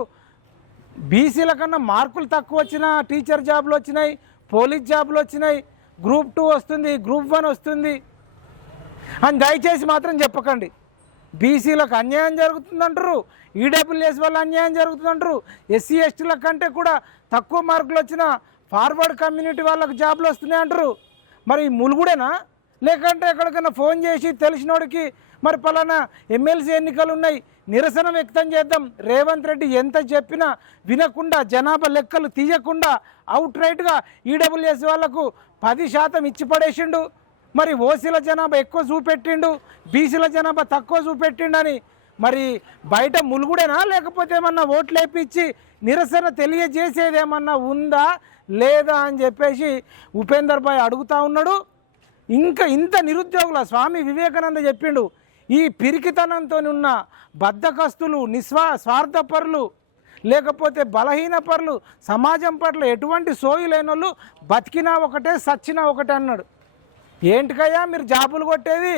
బీసీల కన్నా మార్కులు తక్కువ వచ్చిన టీచర్ జాబులు వచ్చినాయి, పోలీస్ జాబులు వచ్చినాయి, గ్రూప్ 2 వస్తుంది, గ్రూప్ 1 వస్తుంది. అని దయచేసి మాత్రం చెప్పకండి. బీసీలకు అన్యాయం జరుగుతుందంటారు, ఈడబ్ల్యూఎస్ వల్ల అన్యాయం జరుగుతుందంటారు, ఎస్సీ ఎస్టీల కంటే కూడా తక్కువ మార్కులు వచ్చిన ఫార్వర్డ్ కమ్యూనిటీ వాళ్ళకు జాబ్లు వస్తున్నాయి అంటారు. మరి ములుగుడేనా, లేకంటే ఎక్కడికైనా ఫోన్ చేసి తెలిసినోడికి మరి పలానా ఎమ్మెల్సీ ఎన్నికలు ఉన్నాయి, నిరసన వ్యక్తం చేద్దాం, రేవంత్ రెడ్డి ఎంత చెప్పినా వినకుండా జనాభా లెక్కలు తీయకుండా అవుట్ రైట్గా ఈడబ్ల్యూఎస్ వాళ్లకు 10% ఇచ్చి పడేసిండు. మరి ఓసీల జనాభా ఎక్కువ చూపెట్టిండు, బీసీల జనాభా తక్కువ చూపెట్టిండని మరి బయట ములుగుడేనా, లేకపోతే ఏమన్నా ఓట్లు వేపించి నిరసన తెలియజేసేదేమన్నా ఉందా లేదా అని చెప్పేసి ఉపేందర్ భాయ్ అడుగుతూ ఉన్నాడు. ఇంకా ఇంత నిరుద్యోగుల స్వామి వివేకానంద చెప్పిండు, ఈ పిరికితనంతో ఉన్న బద్ధకస్తులు, స్వార్థపరులు, లేకపోతే బలహీన పరులు, సమాజం పట్ల ఎటువంటి సోయి లేని వాళ్ళు బతికినా ఒకటే సచ్చినా ఒకటే అన్నాడు. ఏంటికయ్యా మీరు జాబులు కొట్టేది?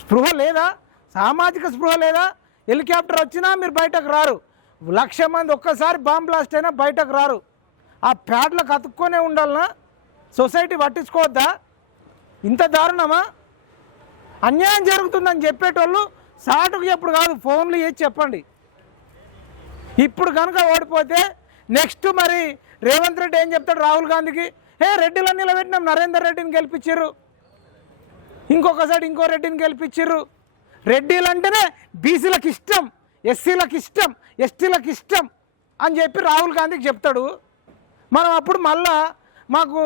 స్పృహ లేదా? సామాజిక స్పృహ లేదా? హెలికాప్టర్ వచ్చినా మీరు బయటకు రారు, 1,00,000 మంది ఒక్కసారి బాంబ్ బ్లాస్ట్ అయినా బయటకు రారు. ఆ ప్యాడ్లకు అతుక్కొనే ఉండాలనా? సొసైటీ పట్టించుకోవద్దా? ఇంత దారుణమా? అన్యాయం జరుగుతుందని చెప్పేటోళ్ళు సాటుకు ఎప్పుడు కాదు, ఫోన్లు చేసి చెప్పండి. ఇప్పుడు కనుక ఓడిపోతే నెక్స్ట్ మరి రేవంత్ రెడ్డి ఏం చెప్తాడు రాహుల్ గాంధీకి? రెడ్డిలను నిలబెట్టినాం, నరేందర్ రెడ్డిని గెలిపించారు, ఇంకొకసారి ఇంకో రెడ్డిని గెలిపించారు. రెడ్డిలు అంటేనే బీసీలకు ఇష్టం, ఎస్సీలకు ఇష్టం, ఎస్టీలకు ఇష్టం అని చెప్పి రాహుల్ గాంధీకి చెప్తాడు. మనం అప్పుడు మళ్ళా మాకు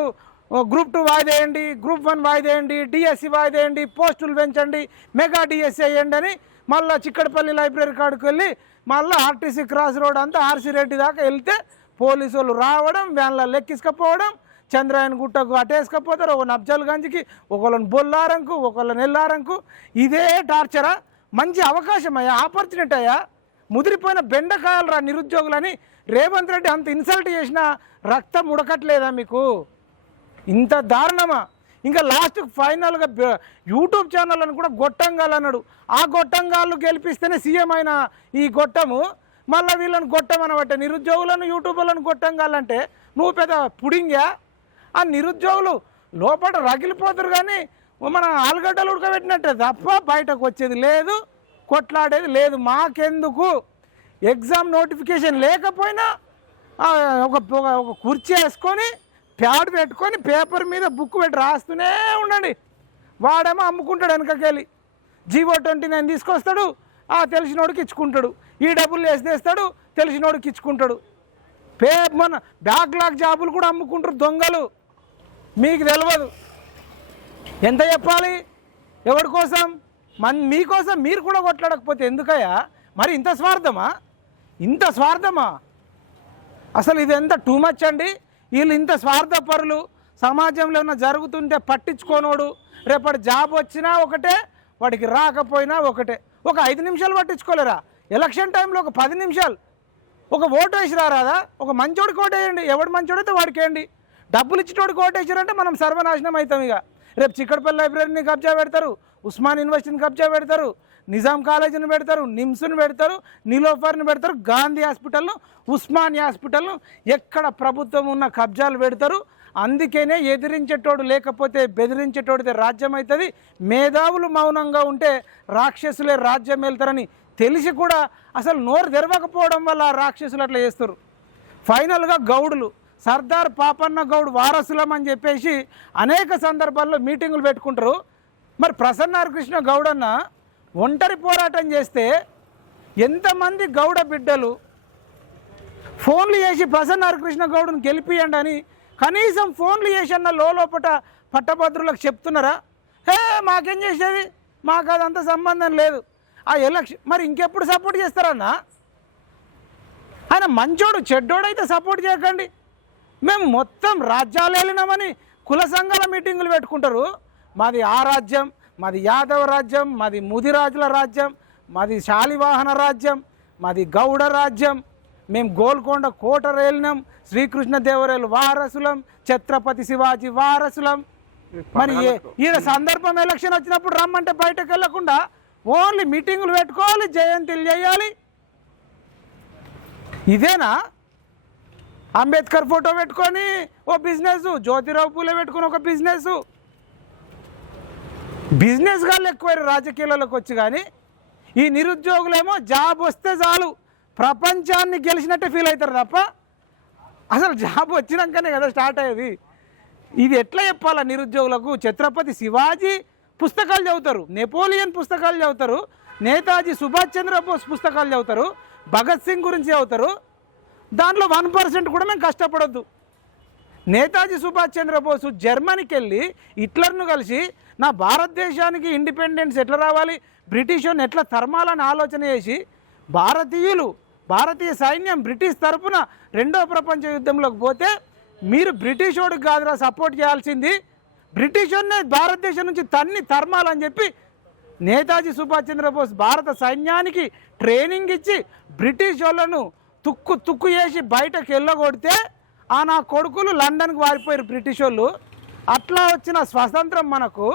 గ్రూప్ 2 వాయిదేయండి, గ్రూప్ 1 వాయిదేయండి, డిఎస్సి వాయిదేయండి, పోస్టులు పెంచండి, మెగా డిఎస్సి వేయండి అని మళ్ళీ చిక్కడపల్లి లైబ్రరీ కాడికి వెళ్ళి మళ్ళీ ఆర్టీసీ క్రాస్ రోడ్ అంతా ఆర్సీ రెడ్డి దాకా వెళ్తే పోలీసు వాళ్ళు రావడం, వ్యాన్లలో లెక్కించుకపోవడం, చంద్రాయన్ గుట్టకు అటేసుకపోతారు, ఒక నబ్జల్గంజ్కి, ఒకళ్ళని బొల్లారంకు, ఒకళ్ళని ఎల్లారంకు. ఇదే టార్చరా? మంచి అవకాశం అయ్యా, ఆపర్చునిటీ అయ్యా, ముదిరిపోయిన బెండకాయలు రా నిరుద్యోగులని రేవంత్ రెడ్డి అంత ఇన్సల్ట్ చేసినా రక్తం ఉడకట్లేదా మీకు? ఇంత దారుణమా? ఇంకా లాస్ట్ ఫైనల్గా యూట్యూబ్ ఛానల్ అని కూడా గొట్టంగాలు అన్నాడు. ఆ గొట్టంగాళ్ళు గెలిపిస్తేనే సీఎం అయిన ఈ గొట్టము మళ్ళీ వీళ్ళని గొట్టం అనబట్టే నిరుద్యోగులను యూట్యూబర్లను గొట్టంగాలంటే నువ్వు పెద్ద పుడింగా? ఆ నిరుద్యోగులు లోపల రగిలిపోతారు కానీ మన ఆలుగడ్డలు ఉడకబెట్టినట్టే తప్ప బయటకు వచ్చేది లేదు, కొట్లాడేది లేదు. మాకెందుకు? ఎగ్జామ్ నోటిఫికేషన్ లేకపోయినా ఒక కుర్చీ వేసుకొని ప్యాడ్ పెట్టుకొని పేపర్ మీద బుక్ పెట్టి రాస్తూనే ఉండండి. వాడేమో అమ్ముకుంటాడు వెనకకెళ్ళి, జీవో 29 తీసుకొస్తాడు, తెలిసినోడికి ఇచ్చుకుంటాడు, ఈ డబ్బులు వేసేస్తాడు, తెలిసినోడికి ఇచ్చుకుంటాడు. మన బ్యాక్లాగ్ జాబులు కూడా అమ్ముకుంటారు దొంగలు. మీకు తెలియదు. ఎంత చెప్పాలి? ఎవరి కోసం? మీకోసం మీరు కూడా కొట్లాడకపోతే ఎందుకయ్యా? మరి ఇంత స్వార్థమా? ఇంత స్వార్థమా? అసలు ఇది ఎంత టూ మచ్ అండి. వీళ్ళు ఇంత స్వార్థపరులు, సమాజంలో ఏమైనా జరుగుతుంటే పట్టించుకోనోడు, రేపటి జాబ్ వచ్చినా ఒకటే, వాడికి రాకపోయినా ఒకటే. ఒక 5 నిమిషాలు పట్టించుకోలేరా? ఎలక్షన్ టైంలో ఒక 10 నిమిషాలు ఒక ఓటు వేసి రారాదా? ఒక మంచోడికి ఓటు వేయండి, ఎవడు మంచోడైతే వాడికి వేయండి. డబ్బులు ఇచ్చినోడికి ఓటు వేసారంటే మనం సర్వనాశనం అవుతాం. ఇక రేపు చిక్కడపల్లి లైబ్రరీని కబ్జా పెడతారు, ఉస్మాన్ యూనివర్సిటీని కబ్జా పెడతారు, నిజాం కాలేజీని పెడతారు, నిమ్స్ని పెడతారు, నీలోఫర్ని పెడతారు, గాంధీ హాస్పిటల్ను, ఉస్మానియా హాస్పిటల్ను, ఎక్కడ ప్రభుత్వం ఉన్న కబ్జాలు పెడతారు. అందుకనే ఎదిరించేటోడు లేకపోతే బెదిరించేటోడితే రాజ్యం అవుతుంది. మేధావులు మౌనంగా ఉంటే రాక్షసులే రాజ్యం వెళ్తారని తెలిసి కూడా అసలు నోరు తెరవకపోవడం వల్ల రాక్షసులు అట్లా చేస్తారు. ఫైనల్గా గౌడులు సర్దార్ పాపన్న గౌడ్ వారసులం అని చెప్పేసి అనేక సందర్భాల్లో మీటింగులు పెట్టుకుంటారు. మరి ప్రసన్న కృష్ణ గౌడ్ అన్న ఒంటరి పోరాటం చేస్తే ఎంతమంది గౌడ బిడ్డలు ఫోన్లు చేసి ప్రసన్న కృష్ణ గౌడ్ని గెలిపియండి అని కనీసం ఫోన్లు చేసి అన్న లోపట పట్టభద్రులకు చెప్తున్నారా? మాకేం చేసేది, మాకు అదంతా సంబంధం లేదు. ఆ ఎలక్షన్ మరి ఇంకెప్పుడు సపోర్ట్ చేస్తారన్నా? ఆయన మంచోడు, చెడ్డోడైతే సపోర్ట్ చేయకండి. మేము మొత్తం రాజ్యాలు వెళ్ళినామని కుల సంఘాల మీటింగులు పెట్టుకుంటారు. మాది ఆ రాజ్యం, మాది యాదవ రాజ్యం, మాది ముదిరాజుల రాజ్యం, మాది శాలివాహన రాజ్యం, మాది గౌడ రాజ్యం, మేము గోల్కొండ కోట రేలినాం, శ్రీకృష్ణదేవరాయలు వారసులం, ఛత్రపతి శివాజీ వారసులం. మరి ఈయన సందర్భం ఎలక్షన్ వచ్చినప్పుడు రమ్మంటే బయటకు వెళ్ళకుండా ఓన్లీ మీటింగులు పెట్టుకోవాలి, జయంతిలు చేయాలి. ఇదేనా? అంబేద్కర్ ఫోటో పెట్టుకొని ఓ బిజినెస్, జ్యోతిరావు పూలే పెట్టుకొని ఒక బిజినెస్. బిజినెస్ గాళ్ళు ఎక్కువైన రాజకీయాలకు వచ్చి, కానీ ఈ నిరుద్యోగులేమో జాబ్ వస్తే చాలు ప్రపంచాన్ని గెలిచినట్టే ఫీల్ అవుతారు తప్ప అసలు జాబ్ వచ్చినాకనే కదా స్టార్ట్ అయ్యేది. ఇది ఎట్లా చెప్పాలా నిరుద్యోగులకు? ఛత్రపతి శివాజీ పుస్తకాలు చదువుతారు, నెపోలియన్ పుస్తకాలు చదువుతారు, నేతాజీ సుభాష్ చంద్రబోస్ పుస్తకాలు చదువుతారు, భగత్ సింగ్ గురించి చదువుతారు. దాంట్లో 1% కూడా మేము కష్టపడొద్దు. నేతాజీ సుభాష్ చంద్రబోసు జర్మనీకి వెళ్ళి హిట్లర్ను కలిసి నా భారతదేశానికి ఇండిపెండెన్స్ ఎట్లా రావాలి, బ్రిటిష్ ఎట్లా తరమాలని ఆలోచన చేసి భారతీయ సైన్యం బ్రిటిష్ తరఫున 2వ ప్రపంచ యుద్ధంలోకి పోతే మీరు బ్రిటిష్ వాడికి కాదురా సపోర్ట్ చేయాల్సింది, బ్రిటిష్ వాడినే భారతదేశం నుంచి తరమాలని చెప్పి నేతాజీ సుభాష్ చంద్రబోస్ భారత సైన్యానికి ట్రైనింగ్ ఇచ్చి బ్రిటిష్ వాళ్ళను తుక్కు చేసి బయటకు వెళ్ళగొడితే నా కొడుకులు లండన్కి వారిపోయారు బ్రిటిష్ వాళ్ళు. అట్లా వచ్చిన స్వాతంత్రం మనకు.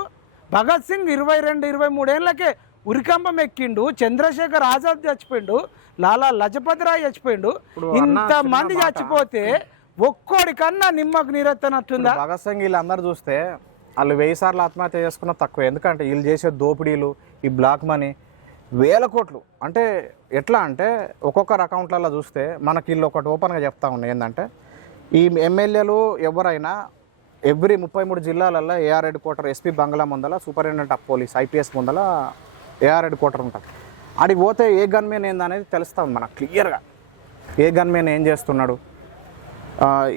భగత్ సింగ్ 22-23 ఏళ్ళకే ఉరికంబం ఎక్కిండు, చంద్రశేఖర్ ఆజాద్ చచ్చిపోయిండు, లాలా లజపతి రాయ్ చచ్చిపోయిండు. ఇంతమంది చచ్చిపోతే ఒక్కోడి కన్నా నిమ్మకు నీరెత్తనట్టుందా? భగత్ సింగ్ వీళ్ళందరూ చూస్తే వాళ్ళు 1000 సార్లు ఆత్మహత్య చేసుకున్న తక్కువ. ఎందుకంటే వీళ్ళు చేసే దోపిడీలు, ఈ బ్లాక్ మనీ 1000 కోట్లు. అంటే ఎట్లా అంటే ఒక్కొక్కరు అకౌంట్లలో చూస్తే మనకి వీళ్ళు ఒకటి ఓపెన్గా చెప్తా ఉన్నాయి ఏంటంటే, ఈ ఎమ్మెల్యేలు ఎవరైనా ఎవ్రీ 33 జిల్లాలలో ఏఆర్ హెడ్ క్వార్టర్, ఎస్పీ బంగ్లా ముందల, సూపరింటెండెంట్ ఆఫ్ పోలీస్ ఐపీఎస్ ముందల ఏఆర్ హెడ్ క్వార్టర్ ఉంటుంది. ఆడికి పోతే ఏ గన్మెన్ ఏందనేది తెలుస్తుంది మనకు క్లియర్గా. ఏ గన్మెన్ ఏం చేస్తున్నాడు,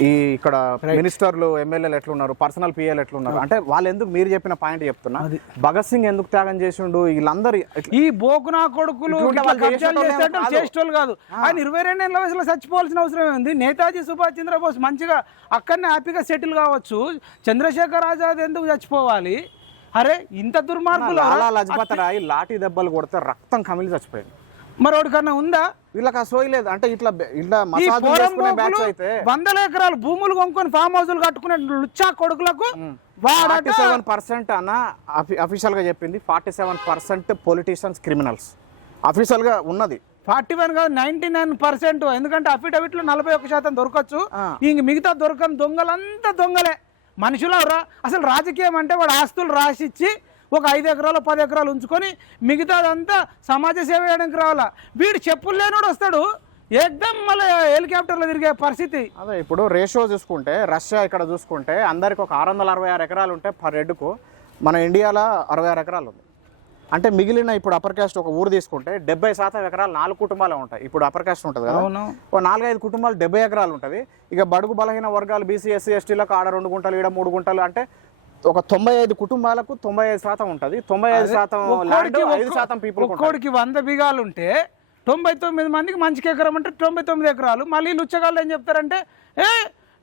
ఈ ఇక్కడ మినిస్టర్లు ఎమ్మెల్యేలు ఎట్లున్నారు, పర్సనల్ పిఏలు ఎట్లున్నారు. అంటే వాళ్ళు ఎందుకు, మీరు చెప్పిన పాయింట్ చెప్తున్నా, భగత్ సింగ్ ఎందుకు త్యాగం చేసిండు, వీళ్ళందరూ ఈ బోకునా కొడుకులు చేసేటోళ్ళు కాదు. ఆయన 22 ఏళ్ళ వయసులో చచ్చిపోవాల్సిన అవసరం ఉంది. నేతాజీ సుభాష్ చంద్రబోస్ మంచిగా అక్కడనే హ్యాపీగా సెటిల్ కావచ్చు. చంద్రశేఖర్ ఆజాద్ ఎందుకు చచ్చిపోవాలి? అరే ఇంత దుర్మార్గులు. లాలా లజపత్ రాయ్ లాఠీ దెబ్బలు కొడితే రక్తం కమిలి చచ్చిపోయాడు. మరొకటి కన్నా ఉందా? వీళ్ళకి ఆ సోయి లేదు. అంటే ఇట్లా అయితే 100 ఎకరాలు భూములు కొనుక్కొని ఫామ్ హౌస్లు కట్టుకునే లుచ్చా కొడుకులకు 47% అన్న అఫీషియల్ గా చెప్పింది. 47% పొలిటీషియన్స్ క్రిమినల్స్ అఫీషియల్ గా ఉన్నది. 41 కాదు 99%. ఎందుకంటే అఫిడవిట్ లో 41% దొరకచ్చు. ఇంక మిగతా దొరకని దొంగలంతా దొంగలే. మనుషులవరా? అసలు రాజకీయం అంటే వాడు ఆస్తులు రాసిచ్చి ఒక 5 ఎకరాలు 10 ఎకరాలు ఉంచుకొని మిగతాదంతా సమాజ సేవ చేయడానికి రావాలా. వీడు చెప్పులు లేనోడు వస్తాడు ఏకదం మళ్ళీ హెలికాప్టర్లో తిరిగే పరిస్థితి. అదే ఇప్పుడు రేషియో చూసుకుంటే రష్యా ఇక్కడ చూసుకుంటే అందరికి ఒక 666 ఎకరాలు ఉంటాయి పర్ హెడ్కు. మన ఇండియాలో 66 ఎకరాలు ఉంది. అంటే మిగిలిన ఇప్పుడు అప్పర్ కాస్ట్ ఒక ఊరు తీసుకుంటే 70% ఎకరాలు 4 కుటుంబాలే ఉంటాయి. ఇప్పుడు అప్పర్ కాస్ట్ ఉంటుంది కదా, ఒక 4-5 కుటుంబాలు 70 ఎకరాలు ఉంటుంది. ఇక బడుగు బలహీన వర్గాలు బీసీ ఎస్సీ ఎస్టీలకు ఆడ 2 గుంటలు ఈడ 3 గుంటలు, అంటే ఒక 95 కుటుంబాలకు 95% ఉంటుంది. 95% ల్యాండ్, 5% పీపుల్. ఒక్కోడికి 100 బిగాలు ఉంటే 99 మందికి మంచికి ఎకరం అంటే 99 ఎకరాలు. మళ్ళీ లుచ్చగాళ్ళు ఏం చెప్తారంటే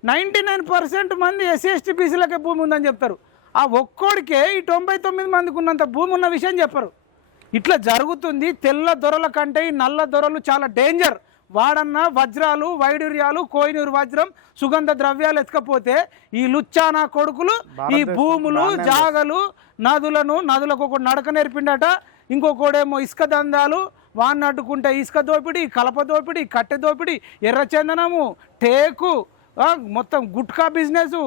99% మంది ఎస్సీ ఎస్టీ బీసీలకే భూమి ఉందని చెప్తారు. ఆ ఒక్కోడికే ఈ 99 మందికి ఉన్నంత భూమి ఉన్న విషయం చెప్పరు. ఇట్లా జరుగుతుంది. తెల్ల దొరల కంటే ఈ నల్ల దొరలు చాలా డేంజర్. వాడన్న వజ్రాలు, వైడూర్యాలు, కోహినూరు వజ్రం, సుగంధ ద్రవ్యాలు ఎత్తుకపోతే ఈ లుచ్చానా కొడుకులు ఈ భూములు, జాగలు, నదులకు ఒకటి నడక నేర్పిండట, ఇంకొకడేమో ఇసుక దందాలు, వాడిని అడ్డుకుంటే ఇసుక దోపిడీ, కలప దోపిడీ, కట్టె దోపిడీ, ఎర్రచందనము, టేకు, మొత్తం గుట్కా బిజినెస్,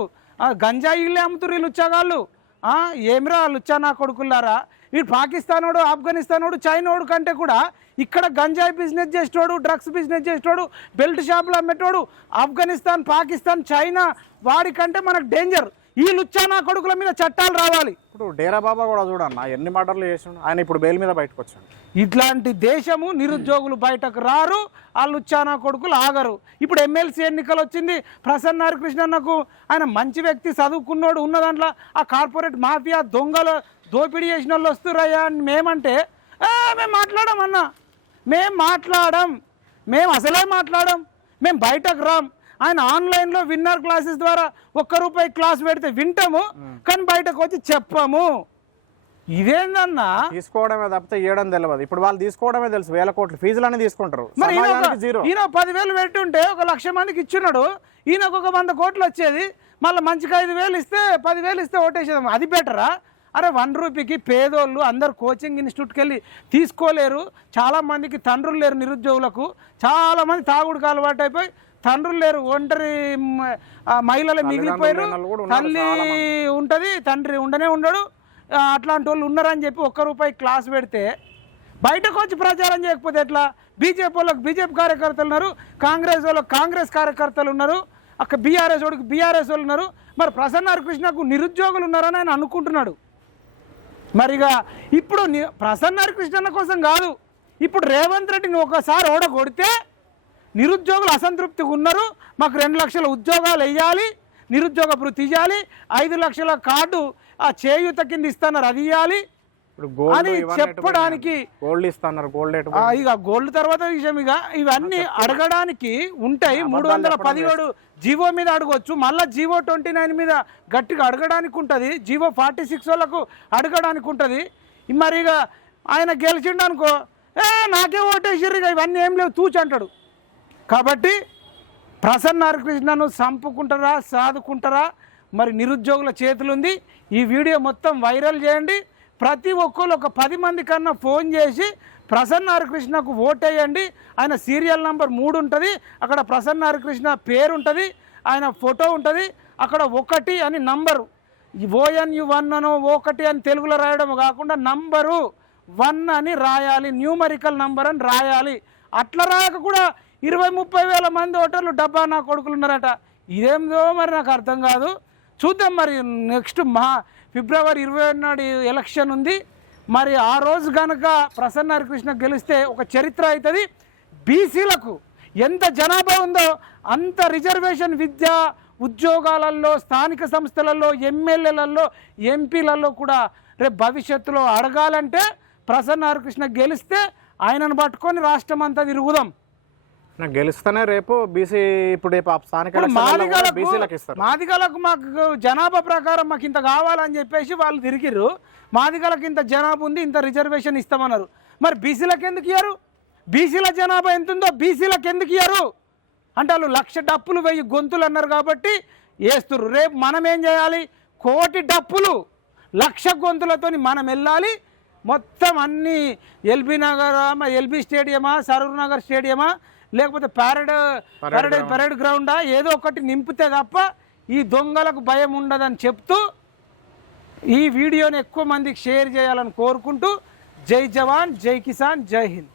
గంజాయిలే అమ్ముతురు ఈ లుచ్చగాళ్ళు. ఏమిరా లుచ్చానా కొడుకులారా? వీడు పాకిస్తానోడు, ఆఫ్ఘనిస్తానోడు, చైనాడు కంటే కూడా ఇక్కడ గంజాయి బిజినెస్ చేసేటోడు, డ్రగ్స్ బిజినెస్ చేసేటోడు, బెల్ట్ షాపులు అమ్మేటోడు ఆఫ్ఘనిస్తాన్, పాకిస్తాన్, చైనా, వాడికంటే మనకు డేంజర్. ఈ లుచ్చానా కొడుకుల మీద చట్టాలు రావాలి. ఇప్పుడు డేరా బాబా కూడా చూడన్న ఎన్ని మర్డర్లు చేసాడు ఆయన, ఇప్పుడు బెయిల్ మీద బయటకు వచ్చాడు. ఇట్లాంటి దేశము, నిరుద్యోగులు బయటకు రారు, ఆ లుచ్చానా కొడుకులు ఆగరు. ఇప్పుడు ఎమ్మెల్సీ ఎన్నికలు వచ్చింది. ప్రసన్న హరికృష్ణన్నకు ఆయన మంచి వ్యక్తి, చదువుకున్నోడు, ఉన్న దాంట్లో ఆ కార్పొరేట్ మాఫియా దొంగలు దోపిడీ చేసిన వాళ్ళు వస్తురయ్యా అని మేమంటే మేము మాట్లాడమన్నా, మేము అసలే మాట్లాడం, మేము బయటకు రాం. ఆయన ఆన్లైన్లో విన్నర్ క్లాసెస్ ద్వారా ₹1 క్లాస్ పెడితే వింటాము, కానీ బయటకు వచ్చి చెప్పము. ఇదేందన్నా? తీసుకోవడమే తప్పితే ఇవ్వడం తెలియదు. ఇప్పుడు వాళ్ళు తీసుకోవడమే తెలుసు, 1000 కోట్లు ఫీజులని తీసుకుంటారు. ఈయన 10,000 పెట్టుంటే 1,00,000 మందికి ఇచ్చున్నాడు. ఈయనకు ఒక 100 కోట్లు వచ్చేది. మళ్ళీ మంచిగా 5,000 ఇస్తే 10,000 ఇస్తే ఓటేసేదాం. అది బెటరా? అరే ₹1 పేదోళ్ళు అందరు కోచింగ్ ఇన్స్టిట్యూట్కి వెళ్ళి తీసుకోలేరు. చాలామందికి తండ్రులు లేరు, నిరుద్యోగులకు చాలామంది తాగుడుకు అలవాటు అయిపోయి తండ్రులు లేరు, ఒంటరి మహిళలు మిగిలిపోయారు. తల్లి ఉంటుంది, తండ్రి ఉండనే ఉండడు. అట్లాంటి వాళ్ళు ఉన్నారని చెప్పి ₹1 క్లాస్ పెడితే బయటకు వచ్చి ప్రచారం చేయకపోతే ఎట్లా? బీజేపీ వాళ్ళకి బీజేపీ కార్యకర్తలు ఉన్నారు, కాంగ్రెస్ వాళ్ళకి కాంగ్రెస్ కార్యకర్తలు ఉన్నారు, అక్కడ బీఆర్ఎస్ వాడికి బీఆర్ఎస్ వాళ్ళు ఉన్నారు. మరి ప్రసన్న హరికృష్ణకు నిరుద్యోగులు ఉన్నారని ఆయన అనుకుంటున్నాడు. మరిగా ఇప్పుడు ప్రసన్న హరికృష్ణ కోసం కాదు, ఇప్పుడు రేవంత్ రెడ్డిని ఒకసారి ఓడగొడితే నిరుద్యోగులు అసంతృప్తిగా ఉన్నారు, మాకు 2 లక్షల ఉద్యోగాలు వేయాలి, నిరుద్యోగ భృతి ఇవ్వాలి, 5 లక్షల కార్డు ఆ చేయూత కింద ఇస్తున్నారు అది ఇవ్వాలి అని చెప్పడానికి గోల్డ్ ఇస్తున్నారు. గోల్డ్ ఇక గోల్డ్ తర్వాత విషయం, ఇక ఇవన్నీ అడగడానికి ఉంటాయి. 317 జీవో మీద అడగొచ్చు, మళ్ళీ జీవో 29 మీద గట్టిగా అడగడానికి ఉంటుంది, జీవో 46 వాళ్ళకు అడగడానికి ఉంటుంది. మరి ఇక ఆయన గెలిచిండు అనుకో, నాకే ఓటేసిర్రు, ఇక ఇవన్నీ ఏం లేవు తూచి అంటాడు. కాబట్టి ప్రసన్న హరికృష్ణను చంపుకుంటారా సాదుకుంటారా మరి నిరుద్యోగుల చేతులుంది. ఈ వీడియో మొత్తం వైరల్ చేయండి, ప్రతి ఒక్కరు ఒక 10 మంది కన్నా ఫోన్ చేసి ప్రసన్న హరికృష్ణకు ఓటేయండి. ఆయన సీరియల్ నంబర్ 3 ఉంటుంది, అక్కడ ప్రసన్న హరికృష్ణ పేరు ఉంటుంది, ఆయన ఫోటో ఉంటుంది, అక్కడ 1 అని నంబరు ONU1 అనో 1 అని తెలుగులో రాయడం కాకుండా నంబరు 1 అని రాయాలి, న్యూమరికల్ నంబర్ అని రాయాలి. అట్లా రాక కూడా 20-30 వేల మంది ఓటర్లు డబ్బా నా కొడుకులు ఉన్నారట. ఇదేందో మరి నాకు అర్థం కాదు. చూద్దాం మరి నెక్స్ట్ ఫిబ్రవరి 21 నాడు ఎలక్షన్ ఉంది. మరి ఆ రోజు కనుక ప్రసన్న హరికృష్ణ గెలిస్తే ఒక చరిత్ర అవుతుంది. బీసీలకు ఎంత జనాభా ఉందో అంత రిజర్వేషన్ విద్య ఉద్యోగాలలో, స్థానిక సంస్థలలో, ఎమ్మెల్యేలలో, ఎంపీలలో కూడా రేపు భవిష్యత్తులో అడగాలంటే ప్రసన్న హరికృష్ణ గెలిస్తే ఆయనను పట్టుకొని రాష్ట్రం అంతా తిరుగుదాం. గెలుస్తేనే రేపు బీసీ ఇప్పుడు స్థానిక మాదిగలకు మాకు జనాభా ప్రకారం మాకు ఇంత కావాలని చెప్పేసి వాళ్ళు తిరిగిర్రు. మాదిగలకు ఇంత జనాభా ఉంది, ఇంత రిజర్వేషన్ ఇస్తామన్నారు. మరి బీసీలకు ఎందుకు ఇయ్యారు? బీసీల జనాభా ఎంత ఉందో బీసీలకు ఎందుకు ఇయ్యారు అంటే వాళ్ళు 1,00,000 డప్పులు 1000 గొంతులు అన్నారు కాబట్టి వేస్తుర్రు. రేపు మనం ఏం చేయాలి? 1,000,000 డప్పులు 1,00,000 గొంతులతో మనం వెళ్ళాలి. మొత్తం అన్ని ఎల్బీ నగర్, ఎల్బీ స్టేడియమా, సరూర్ నగర్ స్టేడియమా, లేకపోతే పరేడ్ గ్రౌండా, ఏదో ఒకటి నింపితే తప్ప ఈ దొంగలకు భయం ఉండదని చెప్తూ ఈ వీడియోని ఎక్కువ మందికి షేర్ చేయాలని కోరుకుంటూ జై జవాన్, జై కిసాన్, జై హింద్.